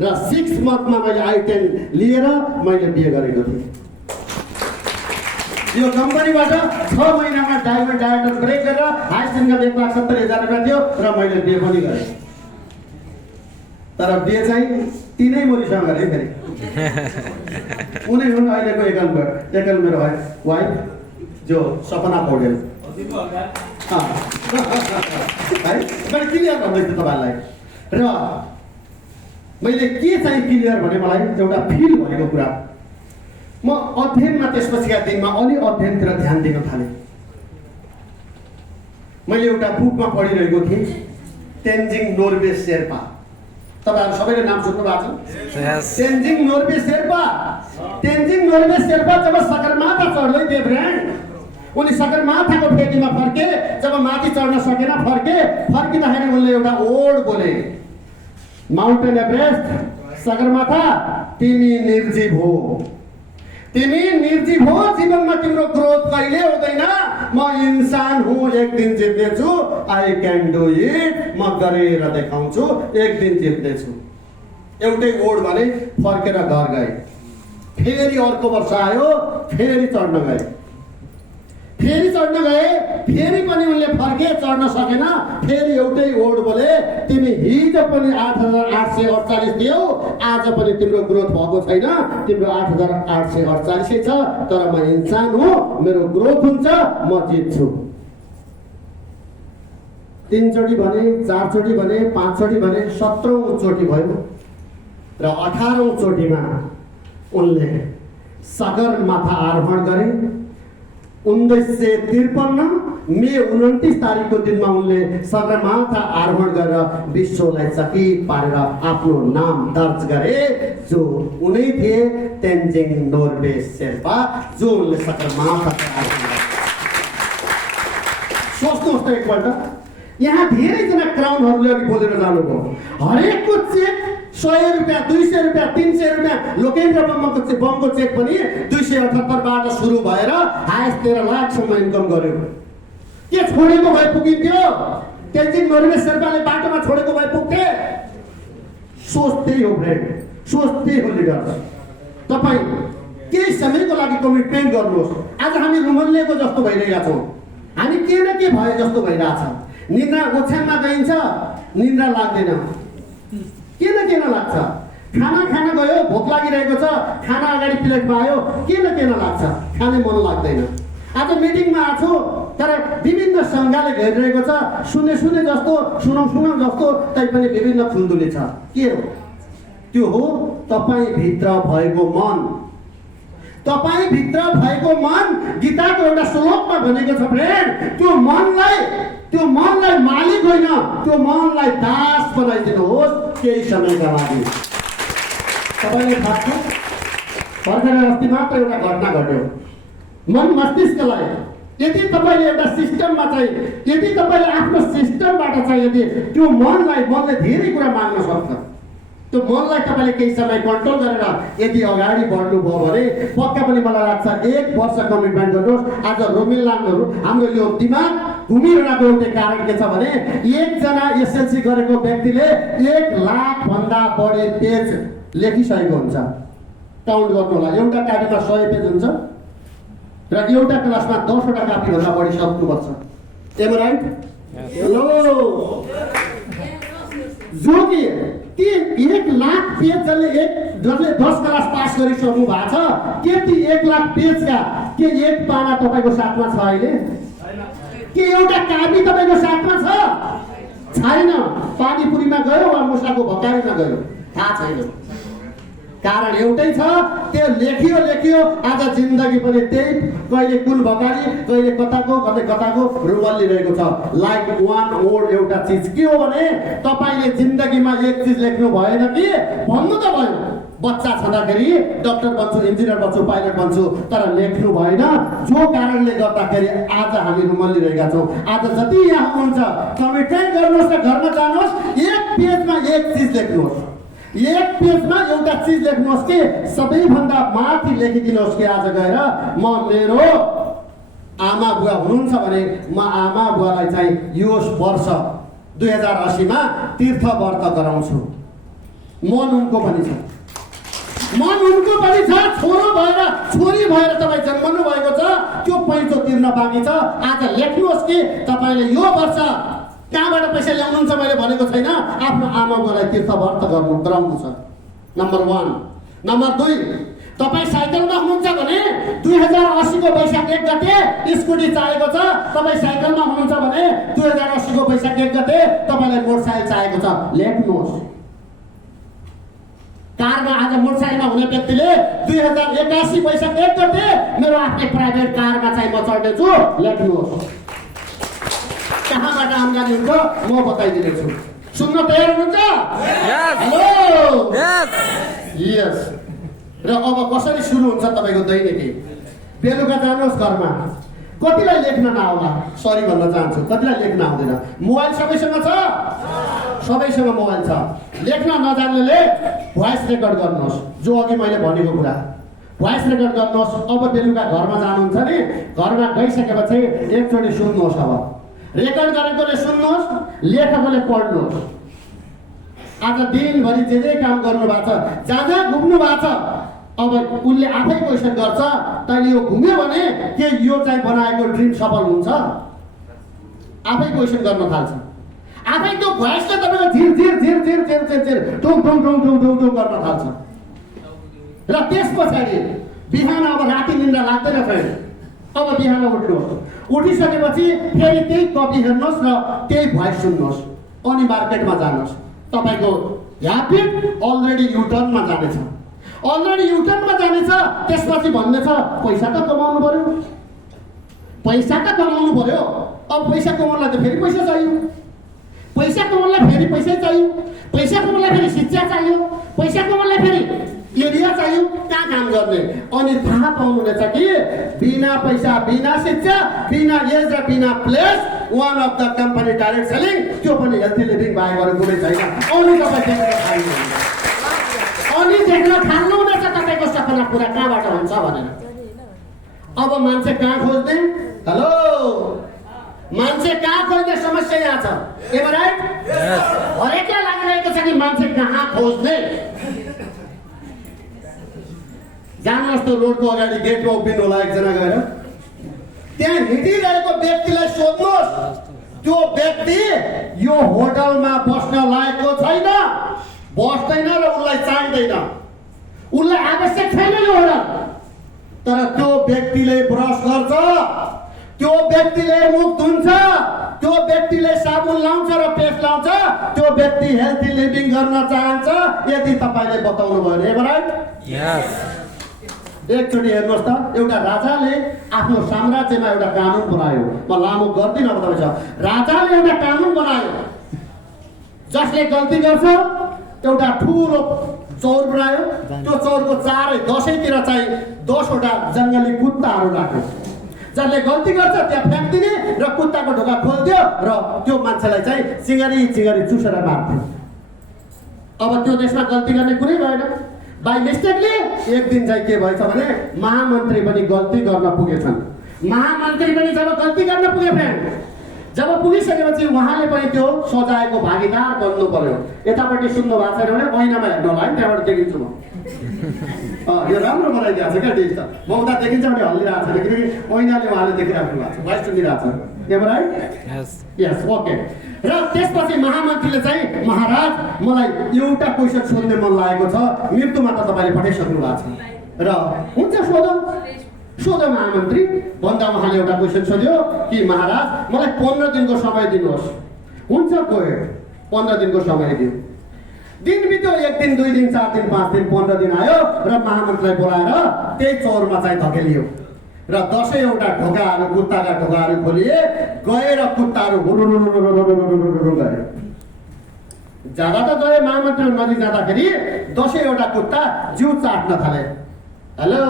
र 6 मन्थमा मैले I-10 लिएर मैले बे गरेको थिएँ। यो कम्पनीबाट 6 महिनामा डायमन्ड डायरेक्टर ब्रेक गरेर हाइस्ट इन्कम 1,70,000 रुपियाँ थियो र मैले बिहे पनि गरेँ। तर बिहे चाहिँ तिनै मुरीसँग गरेँ फेरि। उनी हुन् अहिलेको एकल मेरो वाइफ जो सपना पौडेल है। मैले क्लियर भन्दैछु तपाईँलाई र मैले के चाहिँ क्लियर भने मलाई एउटा फिल भएको कुरा म अध्ययनमा त्यसपछिका दिनमा अलि अध्ययनतिर ध्यान दिन थालेँ। मैले एउटा बुकमा पढिरहेको थिएँ तेन्जिङ नोर्गे शेर्पा। तपाईँहरू सबैले नाम सुन्नु भएको छ? तेन्जिङ नोर्गे शेर्पा। तेन्जिङ नोर्गे शेर्पा जब सगरमाथा चढ्दै थिए फ्रेन्ड, उनी सगरमाथाको फेदीमा फर्के। जब माथि चढ्न सकेन फर्किँदाखेरि उनले एउटा ओड बोले, माउन्टेन एभरेस्ट, सगरमाथा तिमी निर्जीव हो, तिमी निर्जीव हो, जीवनमा तिम्रो ग्रोथ कहिले हुँदैन। म इन्सान हुँ, एक दिन जित्नेछु। आई क्यान डु इट, म गरेर देखाउँछु, एक दिन जित्नेछु। एउटै ओड भने फर्केर घर गए। फेरि अर्को वर्ष आयो, फेरि चढ्न गए, फेरि पनि उनले फर्के, चढ्न सकेन। फेरि एउटै ओड बोले, तिमी हिजो पनि 8,848 दियौ, आज पनि तिम्रो ग्रोथ भएको छैन, तिम्रो 8,848 छ। तर म इन्सान हुँ, मेरो ग्रोथ हुन्छ, म जित्छु। 3 चोटि भने, 4 चोटि भने, 5 चोटि भने, 17औं चोटि भयो र 18औं चोटिमा उनले सगरमाथा आरोहण गरे। 1953 मे 29 तारिकको दिनमा उनले सगरमाथा आरोहण गरेर विश्वलाई चकित पारेर आफ्नो नाम दर्ज गरे, जो उनै थिए तेन्जिङ नोर्गे शेर्पा, जो उनले सगरमाथा आरोहण गरे। सोच्नुहोस् त एकपल्ट, यहाँ धेरैजना क्राउनहरूले अघि बोलेर जानुभयो। हरेकको चेक 100 रुपियाँ, 200 रुपियाँ, 300 रुपियाँ। लोकेन्द्र बमको चेक पनि 278 बाट सुरु भएर हायस्ट 13 लाखसम्म इन्कम गर्यो। के छोडेको भए पुगिन्थ्यो? तेन्जिङ नोर्गे शेर्पाले बाटोमा छोडेको भए पुग्थे? सोच त्यही हो फ्रेन्ड, सोच त्यही हो लिडर। तपाईँ केही समयको लागि कमिटमेन्ट गर्नुहोस्। आज हामी रुमल्लेको जस्तो भइरहेका छौँ, हामी के न के भए जस्तो भइरहेछ। निद्रा ओछ्यानमा गइन्छ, निद्रा लाग्दैन, के न लाग्छ। खाना खान गयो, भोक लागिरहेको छ, खाना अगाडि प्लेटमा आयो, के न लाग्छ, खाने मन लाग्दैन। आज मिटिङमा आएको छु, तर विभिन्न सङ्घाले घेरिरहेको छ, सुने जस्तो, सुनौ जस्तो, तैपनि विभिन्न खुल्दुली छ। के हो त्यो? हो तपाईँभित्र भएको मन। तपाईँभित्र भएको मन गीताको एउटा श्लोकमा भनेको छ फ्रेन्ड, त्यो मनलाई मालिक होइन, त्यो मनलाई दास बनाइदिनुहोस् केही समयका लागि। तपाईँले थाहा छ, भर्खर अस्ति मात्र एउटा घटना घट्यो। मन मस्तिष्कलाई यदि तपाईँले एउटा सिस्टममा चाहिँ, यदि तपाईँले आफ्नो सिस्टमबाट चाहिँ यदि त्यो मनले धेरै कुरा माग्न सक्छ, त्यो मनलाई तपाईँले केही समय कन्ट्रोल गरेर यदि अगाडि बढ्नुभयो भने पक्का पनि मलाई लाग्छ 1 वर्ष कमिटमेन्ट गर्नुहोस्। आज रोमिलानहरू हाम्रो यो दिमाग घुमिरहेको एउटै कारण के छ भने, एकजना एसएलसी गरेको व्यक्तिले 1 लाख भन्दा बढी पेज लेखिसकेको हुन्छ। काउन्ट गर्नु होला, एउटा कापीमा 100 पेज हुन्छ र एउटा क्लासमा 10 वटा कापी भन्दा बढी सक्नुपर्छ। Am right? लो जो कि 1 लाख पेज जसले 10 क्लास पास गरिसक्नु भएको छ, के ती 1 लाख पेजका के एक पाना तपाईँको साथमा छ अहिले? के एउटा कापी तपाईँको साथमा छ? छैन। पानीपुरीमा गयो वा मुसाको भकारीमा गयो, थाहा छैन। कारण एउटै छ, त्यो लेखियो। आज जिन्दगी पनि त्यही, कहिले कुल भकारी, कहिले कताको रुमल्लिरहेको छ। लाइक वान वर्ड, एउटा चिज के हो भने तपाईँले जिन्दगीमा एक चिज लेख्नु भएन कि भन्नु त भयो, बच्चा छँदाखेरि डक्टर बन्छु, इन्जिनियर बन्छु, पाइलट बन्छु, तर लेख्नु भएन। जो कारणले गर्दाखेरि आज हामी रुमल्लिरहेका छौँ। आज जति यहाँ हुनुहुन्छ कमिटमेन्ट गर्नुहोस् र घरमा जानुहोस्, 1 पेजमा 1 चिज लेख्नुहोस्। 1 पेजमा एउटा चिज लेख्नुहोस् कि सबैभन्दा माथि लेखिदिनुहोस् कि आज गएर म मेरो आमा बुवा हुनुहुन्छ भने म आमा बुवालाई चाहिँ यो वर्ष 2080 मा तीर्थ व्रत गराउँछु। मन उनको पनि छ, मन उनको पनि छ, छोरो भएर छोरी भएर तपाईँ जन्मनु भएको छ, त्यो पैँचो तिर्न बाँकी छ। आज लेख्नुहोस् कि तपाईँले यो वर्ष कहाँबाट पैसा ल्याउनुहुन्छ मैले भनेको छैन, आफ्नो आमाबालाई तीर्थव्रत गर्नु गराउनु छ, नम्बर 1। नम्बर 2, तपाईँ साइकलमा हुनुहुन्छ भने 2080 को वैशाख 1 गते स्कुटी चाहिएको छ। तपाईँ साइकलमा हुनुहुन्छ भने 2080 को वैशाख 1 गते तपाईँलाई मोटरसाइकल चाहिएको छ, लेख्नुहोस्। कारमा आज मोटरसाइकलमा हुने व्यक्तिले 2081 वैशाख 1 गते मेरो आफ्नै प्राइभेट कारमा चाहिँ म चढ्नेछु, लेख्नुहोस्। कहाँबाट आम्दानी हुन्छ म बताइदिनेछु। सुन्न तयार हुनुहुन्छ? हेलो, यस। र अब कसरी सुरु हुन्छ तपाईँको दैनिकी? बेलुका जानुहोस् घरमा, कतिलाई लेख्न नआउला, सरी भन्न चाहन्छु, कतिलाई लेख्न आउँदैन? मोबाइल सबैसँग छ? सबैसँग मोबाइल छ। लेख्न नजान्नेले भोइस रेकर्ड गर्नुहोस्, जो अघि मैले भनेको कुरा भोइस रेकर्ड गर्नुहोस्। अब बेलुका घरमा जानुहुन्छ नि, घरमा गइसकेपछि एकचोटि सुन्नुहोस्। अब रेकर्ड गरेकोले सुन्नुहोस्, लेखेकोले पढ्नुहोस्। आज दिनभरि जे काम गर्नु भएको छ, जहाँ घुम्नु भएको छ, अब उसले आफै क्वेसन गर्छ, तैँले यो घुम्यो भने के यो चाहिँ बनाएको ड्रिम सफल हुन्छ? आफै क्वेसन गर्न थाल्छ। आफै त्यो भोइसले तपाईँको झिर झिर झिर झिर झिर झिर झिर टुङ टुङ टुङ टुङ टुङ टुङ गर्न थाल्छ। र त्यस पछाडि बिहान अब राति निन्द्रा लाग्दैन फ्रेन्ड, अब बिहान उठ्नुहोस्, उठिसकेपछि फेरि त्यही कपी हेर्नुहोस् र त्यही भोइस सुन्नुहोस्, अनि मार्केटमा जानुहोस्। तपाईँको ह्याबिट अलरेडी युटर्नमा जानेछ, अलरेडी युटर्नमा जानेछ। त्यसपछि भन्ने छ पैसा त कमाउनु पर्यो, पैसा त कमाउनु पर्यो। अब पैसा कमाउनलाई त फेरि पैसा चाहियो, पैसा कमाउनलाई फेरि पैसा चाहियो, पैसा कमाउनलाई फेरि शिक्षा चाहियो, पैसा कमाउनलाई फेरि एरिया चाहियो, कहाँ काम गर्ने? अनि थाहा पाउनुहुनेछ कि बिना पैसा, बिना शिक्षा, बिना एज र बिना place, one of the company direct selling, त्यो पनि हेल्थी लिभिङ बाहेक अरू कुनै छैन। अनि तपाईँ देख्न थाल्नुहुन्छ, अनि देख्न थाल्नुहुनेछ तपाईँको सपना पुरा कहाँबाट हुन्छ भनेर। अब मान्छे कहाँ खोज्ने? हेलो, मान्छे कहाँ खोज्ने? समस्या यहाँ छ। Am right? हरेकलाई लागिरहेको छ कि मान्छे कहाँ खोज्ने। जानुहोस् त रोडको अगाडि गेटमा उभिनु होला एकजना गएर, त्यहाँ हिँडिरहेको व्यक्तिलाई सोध्नुहोस्, त्यो व्यक्ति यो होटलमा बस्न लायकको छैन, बस्दैन र उसलाई चाहिँदैन, उसलाई आवश्यक छैन यो होटल। तर त्यो व्यक्तिले ब्रस गर्छ, त्यो व्यक्तिले मुख धुन्छ, त्यो व्यक्तिले साबुन लाउँछ र पेस्ट लाउँछ, त्यो व्यक्ति हेल्थी लिभिङ गर्न चाहन्छ। यदि तपाईँले बताउनु भयो भने राइट? यस। एकचोटि हेर्नुहोस् त, एउटा राजाले आफ्नो साम्राज्यमा एउटा कानुन बनायो। म लामो गर्दिनँ अब तपाईँ। राजाले एउटा कानुन बनायो, जसले गल्ती गर्छ एउटा ठुलो चौर बनायो। त्यो चौरको चारै दसैँतिर चाहिँ 10वटा जङ्गली कुत्ताहरू राख्यो। जसले गल्ती गर्छ त्यहाँ फ्याँक्दिने र कुत्ताको ढोका खोल्थ्यो र त्यो मान्छेलाई चाहिँ चिङ्गरी चिङ्गरी चुसेर मार्थ्यो। अब त्यो देशमा गल्ती गर्ने कुरै भएन। बाई मिस्टेकले एक दिन चाहिँ के भएछ भने महामन्त्री पनि गल्ती गर्न पुगेछन्। महामन्त्री पनि जब गल्ती गर्न पुगे फ्रेन्ड, जब पुगिसकेपछि उहाँले पनि त्यो सजायको भागीदार बन्नु पर्यो। यतापट्टि सुन्नु भएको छैन भने ऐनामा हेर्नु होला है, त्यहाँबाट देखिन्छु म। यो राम्रो बनाइदिएको छ क्या डिस त। म उता देखिन्छ भने हल्लिरहेको छैन, किनकि ऐनाले उहाँले देखिराख्नु भएको छ, भोइस सुनिरहेको छ। राइट? यस, ओके। र त्यसपछि महामन्त्रीले चाहिँ महाराज मलाई एउटा क्वेसन सोध्ने मन लागेको छ, मृत्युमा त तपाईँले पठाइसक्नु भएको छ र हुन्छ सोध महामन्त्री भन्दा उहाँले एउटा क्वेसन सोध्यो कि महाराज मलाई 15 दिनको समय दिनुहोस्। हुन्छ गयो, 15 दिनको समय दियो। दिन बित्यो, 1 दिन 2 दिन 4 दिन 5 दिन 15 दिन आयो र महामन्त्रीलाई बोलाएर त्यही चौरमा चाहिँ धकेलियो र 10वटा ढोकाहरू, कुत्ताका ढोकाहरू खोलिए। गएर कुत्ताहरू हुरुरुरुरुरुरुरुरुरुरु गयो। जाँदा त गए, महामन्त्री नजिक जाँदाखेरि 10वटा कुत्ता जिउ चाट्न थाले। हेलो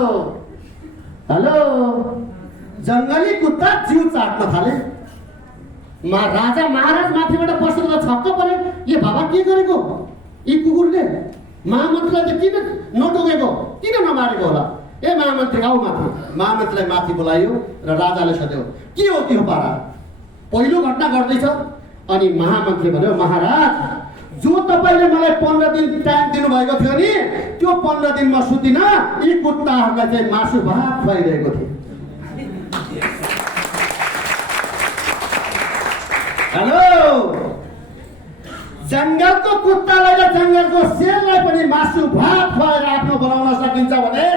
हेलो, जङ्गली कुत्ता जिउ चाट्न थाले। राजा महाराज माथिबाट बसेर त छक्क परे, यो बाबा के गरेको? यी कुकुरले महामन्त्रीलाई त किन नटोकेको, किन नमारेको होला? ए महामन्त्री आऊ माथि। महामन्त्रीलाई माथि बोलायो र राजाले सोध्यो के हो पारा? पहिलो घटना गर्दैछ। अनि महामन्त्री भन्यो महाराज जो तपाईँले मलाई 15 दिन टाइम दिनुभएको थियो नि, त्यो 15 दिनमा सुतिन यी कुत्ताहरूलाई चाहिँ मासु भात खुवाइरहेको थिएँ। हेलो, जङ्गलको कुत्तालाई र जङ्गलको शेरलाई पनि मासु भात खुवाएर आफ्नो बनाउन सकिन्छ भने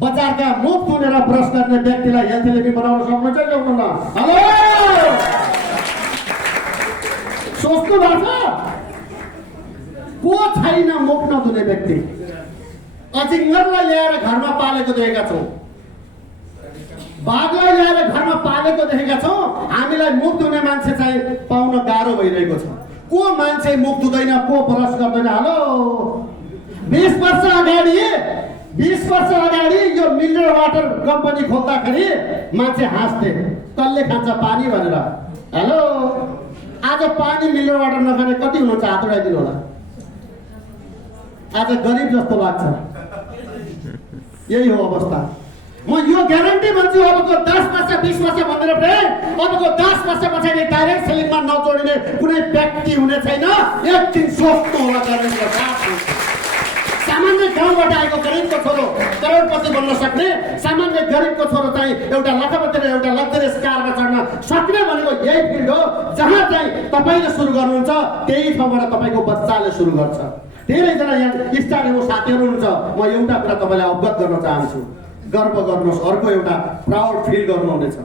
बजारका मुख धुनेर ब्रस गर्ने व्यक्तिलाई हेल्थ लिभिङ बनाउन सक्नुहुन्छ कि सक्नुहुन्न? हेलो, सोच्नु भएको को छैन? मुख नधुने व्यक्ति अजिङ्गरलाई ल्याएर घरमा पालेको देखेका छौँ, बाघलाई ल्याएर घरमा पालेको देखेका छौँ। हामीलाई मुख धुने मान्छे चाहिँ पाउन गाह्रो भइरहेको छ। को मान्छे मुख धुँदैन, को ब्रस गर्दैन? हेलो, 20 वर्ष अगाडि यो मिनरल वाटर कम्पनी खोल्दाखेरि मान्छे हाँस्थे, कसले खान्छ पानी भनेर। हेलो, आज पानी मिनरल वाटर नखाने कति हुनुहुन्छ? हात उठाइदिनु होला। आज गरिब जस्तो लाग्छ। यही हो अवस्था। म यो ग्यारेन्टी भन्छु, अबको 10 वर्ष 20 वर्ष भनेर पनि अबको 10 वर्ष पछाडि डाइरेक्ट सेलिङमा नजोडिने कुनै व्यक्ति हुने छैन। एकदिन सोच्नु होला गर्नेको साथ। सामान्य गाउँबाट आएको गरिबको छोरो करोडपति बन्न सक्ने, सामान्य गरिबको छोरो चाहिँ एउटा लखपति र एउटा लग्जरियस कारमा चढ्न सक्ने भनेको यही फिल्ड हो। जहाँ चाहिँ तपाईँले सुरु गर्नुहुन्छ त्यही ठाउँबाट तपाईँको बच्चाले सुरु गर्छ। धेरैजना यहाँ स्टारको साथीहरू हुनुहुन्छ। म एउटा कुरा तपाईँलाई अवगत गर्न चाहन्छु, गर्व गर्नुहोस्, अर्को एउटा प्राउड फिल गर्नुहुनेछ।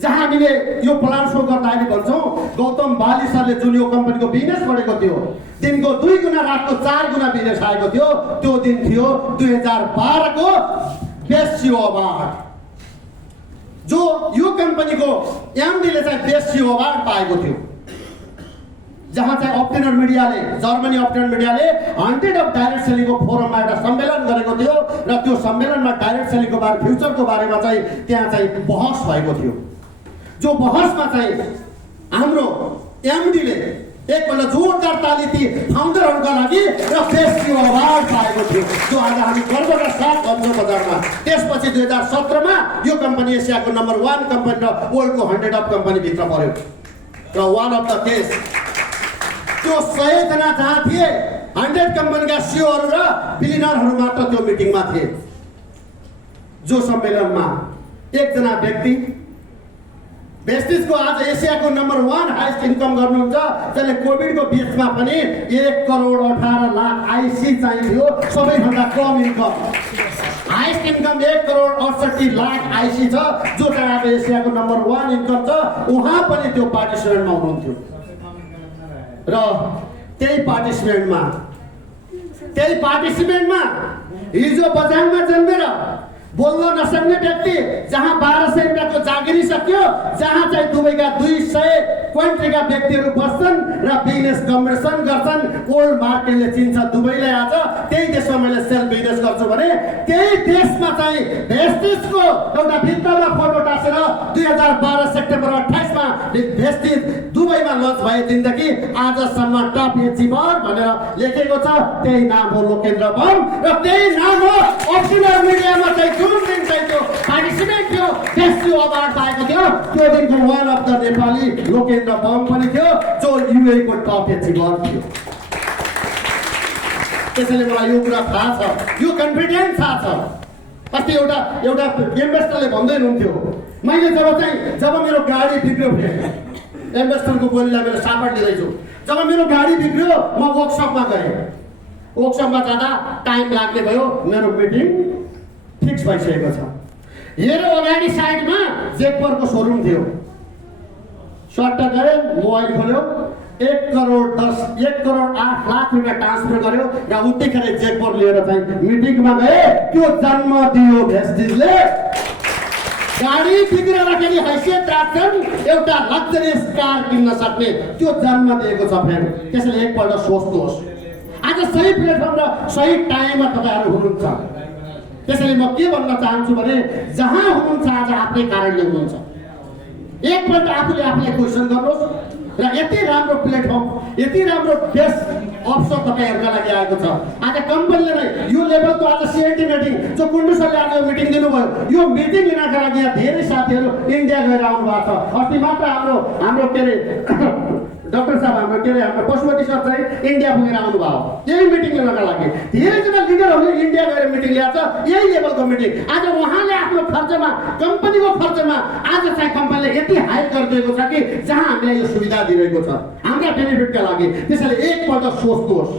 जहाँ हामीले यो प्लान सो गर्दाखेरि भन्छौँ गौतम बाली सरले जुन यो कम्पनीको बिजनेस बढेको थियो, दिनको 2 गुणा रातको 4 गुणा बिजनेस आएको थियो, त्यो दिन थियो 2012 को बेस्ट सिओ अवार्ड। जो यो कम्पनीको एमडीले चाहिँ बेस्ट सिओ अवार्ड पाएको थियो। जहाँ चाहिँ अप्टेनर मिडियाले, जर्मनी अप्टेनर मिडियाले 100 अफ डाइरेक्ट सेलिङको फोरममा एउटा सम्मेलन गरेको थियो र त्यो सम्मेलनमा डाइरेक्ट सेलिङको बारे, फ्युचरको बारेमा चाहिँ त्यहाँ चाहिँ बहस भएको थियो। जो बहसमा चाहिँ हाम्रो एमडीले एकपल्ट जोरदार ताली ती फाउन्डरहरूका लागि र बेस्ट सिओ अवार्ड पाएको थियो, जो आज हामी गर्वका साथ भन्छौँ बजारमा। त्यसपछि 2017 मा यो कम्पनी एसियाको नम्बर 1 कम्पनी र वर्ल्डको 100 अफ कम्पनी भित्र पर्यो। र वान अफ द केस त्यो 100 जना जहाँ थिए, 100 कम्पनीका सिओहरू र बिलियनरहरू मात्र त्यो मिटिङमा थिए। जो सम्मेलनमा एकजना व्यक्ति बेस्टिजको आज एसियाको नम्बर 1 हाइस्ट इन्कम गर्नुहुन्छ, जसले कोभिडको बिचमा पनि 1,18,00,000 आइसी चाहिन्थ्यो, सबैभन्दा कम इन्कम। हाइस्ट इन्कम 1,68,00,000 आइसी छ, जो चाहिँ आज एसियाको नम्बर 1 इन्कम छ। उहाँ पनि त्यो पार्टिसिपेन्टमा हुनुहुन्थ्यो। र त्यही पार्टिसिपेन्टमा हिजो बजारमा जन्मेर बोल्न नसक्ने व्यक्ति, जहाँ 1200 रुपियाँको जागिरी सक्यो, जहाँ चाहिँ दुबईका 200 कन्ट्रीका व्यक्तिहरू बस्छन् र बिजनेस कम्पिटिसन गर्छन्, वर्ल्ड मार्केटले चिन्छ दुबईलाई। आज त्यही देशमा मैले सेल्फ बिजनेस गर्छु भने त्यही देशमा चाहिँ भेस्टिजको एउटा भित्तामा फोटो टाँसेर 2012 सेप्टेम्बर 28 मा भेस्टिज दुबईमा लन्च भए दिनदेखि आजसम्म टप एचिभर भनेर लेखेको छ। त्यही नाम हो लोकेन्द्र बम र त्यही नाम हो अप्टिनर मिडियामा चाहिँ जुन दिन चाहिँ त्यो पार्टिसिपेन्ट थियो, बेस्ट सिओ अवार्ड पाएको थियो, त्यो दिनको one of the Nepali Lokendra bomb पनि थियो, जो युए को टप एचिभर थियो। त्यसैले मलाई यो कुरा थाहा छ, यो कन्फिडेन्स थाहा छ। अस्ति एउटा इन्भेस्टरले भन्दै हुनुहुन्थ्यो, मैले जब मेरो गाडी बिग्रियो, इन्भेस्टरको बोलीलाई मैले सापट लिँदैछु, जब मेरो गाडी बिग्रियो म वर्कसपमा गएँ। वर्कसपमा जाँदा टाइम लाग्ने भयो, मेरो मिटिङ फिक्स भइसकेको छ। हेरो अगाडि साइडमा जेकपरको सोरुम थियो। सट्ट गए, मोबाइल खोल्यो, 1,08,00,000 रुपियाँ ट्रान्सफर गर्यो र उतिखेर जेकपर लिएर चाहिँ मिटिङमा गए। त्यो जन्म दियो भेस्टिजले। गाडी बिग्रिँदाखेरि हैसियत राख्छन्, एउटा लग्जरियस कार किन्न सक्ने त्यो जन्म दिएको छ फ्रेन्ड। त्यसैले एकपल्ट सोच्नुहोस्, आज सही प्लेटफर्म र सही टाइममा तपाईँहरू हुनुहुन्छ। त्यसैले म के भन्न चाहन्छु भने जहाँ हुनुहुन्छ आज आफ्नै कारणले हुनुहुन्छ। एकपल्ट आफूले आफूलाई क्वेसन गर्नुहोस् र यति राम्रो प्लेटफर्म, यति राम्रो बेस्ट अवसर तपाईँहरूका लागि आएको छ। आज कम्पनीले नै यो लेभलको आज सिआइटी मिटिङ, जो कुण्डु सरले आज मिटिङ दिनुभयो, यो मिटिङ लिनका लागि यहाँ धेरै साथीहरू इन्डिया गएर आउनु भएको छ। अस्ति मात्र हाम्रो के अरे डाक्टर साहब हाम्रो के अरे हाम्रो पशुपति सर चाहिँ इन्डिया पुगेर आउनुभयो यही मिटिङ लिनका लागि। धेरैजना लिडरहरूले इन्डिया गएर मिटिङ ल्याएको छ, यही लेभलको मिटिङ। आज उहाँले आफ्नो खर्चमा, कम्पनीको खर्चमा आज चाहिँ कम्पनीले यति हायर गरिदिएको छ कि जहाँ हामीलाई यो सुविधा दिइरहेको छ हाम्रा बेनिफिटका लागि। त्यसैले एकपल्ट सोच्नुहोस्,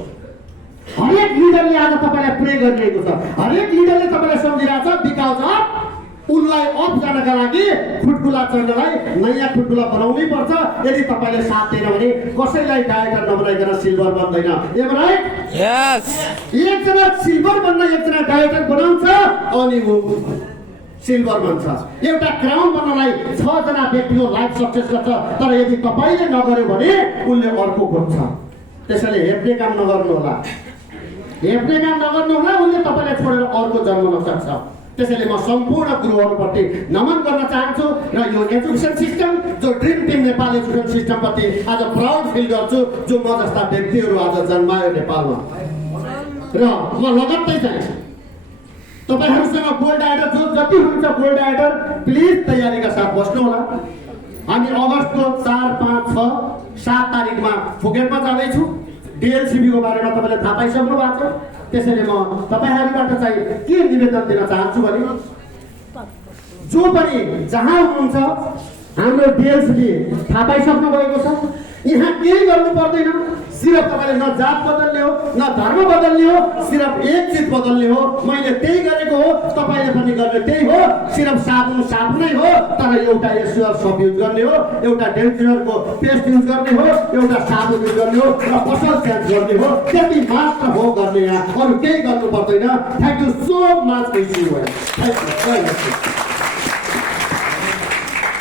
हरेक लिडरले आज तपाईँलाई प्रे गरिरहेको छ, हरेक लिडरले तपाईँलाई सम्झिरहेको छ बिकज अफ उनलाई अफ जानका लागि खुट्कुला चढ्नलाई नयाँ खुट्कुला बनाउनै पर्छ। यदि तपाईँले साथ दिएन भने कसैलाई डाइरेक्टर नबनाइकन सिल्भर बन्दैन। Am right? यस। एकजना सिल्भर बन्न एकजना डाइरेक्टर बनाउँछ अनि ऊ सिल्भर बन्छ। एउटा क्राउन बन्नलाई 6 जना व्यक्तिको लाइफ सक्सेस गर्छ, तर यदि तपाईँले नगर्यो भने उनले अर्को खोज्छ। त्यसैले हेप्ने काम नगर्नु होला, हेप्ने काम नगर्नु होला, उनले तपाईँलाई छोडेर अर्को जन्मन सक्छ। त्यसैले म सम्पूर्ण गुरुहरूप्रति नमन गर्न चाहन्छु र यो एजुकेसन सिस्टम जो ड्रिम टिम नेपाल एजुकेसन सिस्टमप्रति आज प्राउड फिल गर्छु, जो म जस्ता व्यक्तिहरू आज जन्मायो नेपालमा। र म लगत्तै चाहिँ तपाईँहरूसँग गोल्ड आइडर जो जति हुन्छ गोल्ड आइडर प्लिज तयारीका साथ बस्नु होला। हामी अगस्तको 4, 5, 6, 7 तारिकमा फुकेटमा जाँदैछु। डिएलसिबीको बारेमा तपाईँले थाहा पाइसक्नु भएको छ। त्यसैले म तपाईँहरूबाट चाहिँ के निवेदन दिन चाहन्छु भने जो पनि जहाँ हुनुहुन्छ हाम्रो डिएलसिबी थाहा पाइसक्नु भएको छ। यहाँ केही गर्नु पर्दैन, सिर्फ तपाईँले न जात बदल्ने हो न धर्म बदल्ने हो, सिर्फ एक चिज बदल्ने हो। मैले त्यही गरेको हो, तपाईँले पनि गर्ने त्यही हो। सिर्फ साबुनै हो, तर एउटा एसुआर सप युज गर्ने हो, एउटा डेन्टिनरको पेस्ट युज गर्ने हो, एउटा साबुन युज गर्ने हो र पसल चेन्ज गर्ने हो। त्यति मात्र हो गर्ने, यहाँ अरू केही गर्नु पर्दैन। Thank you so much. Thank you.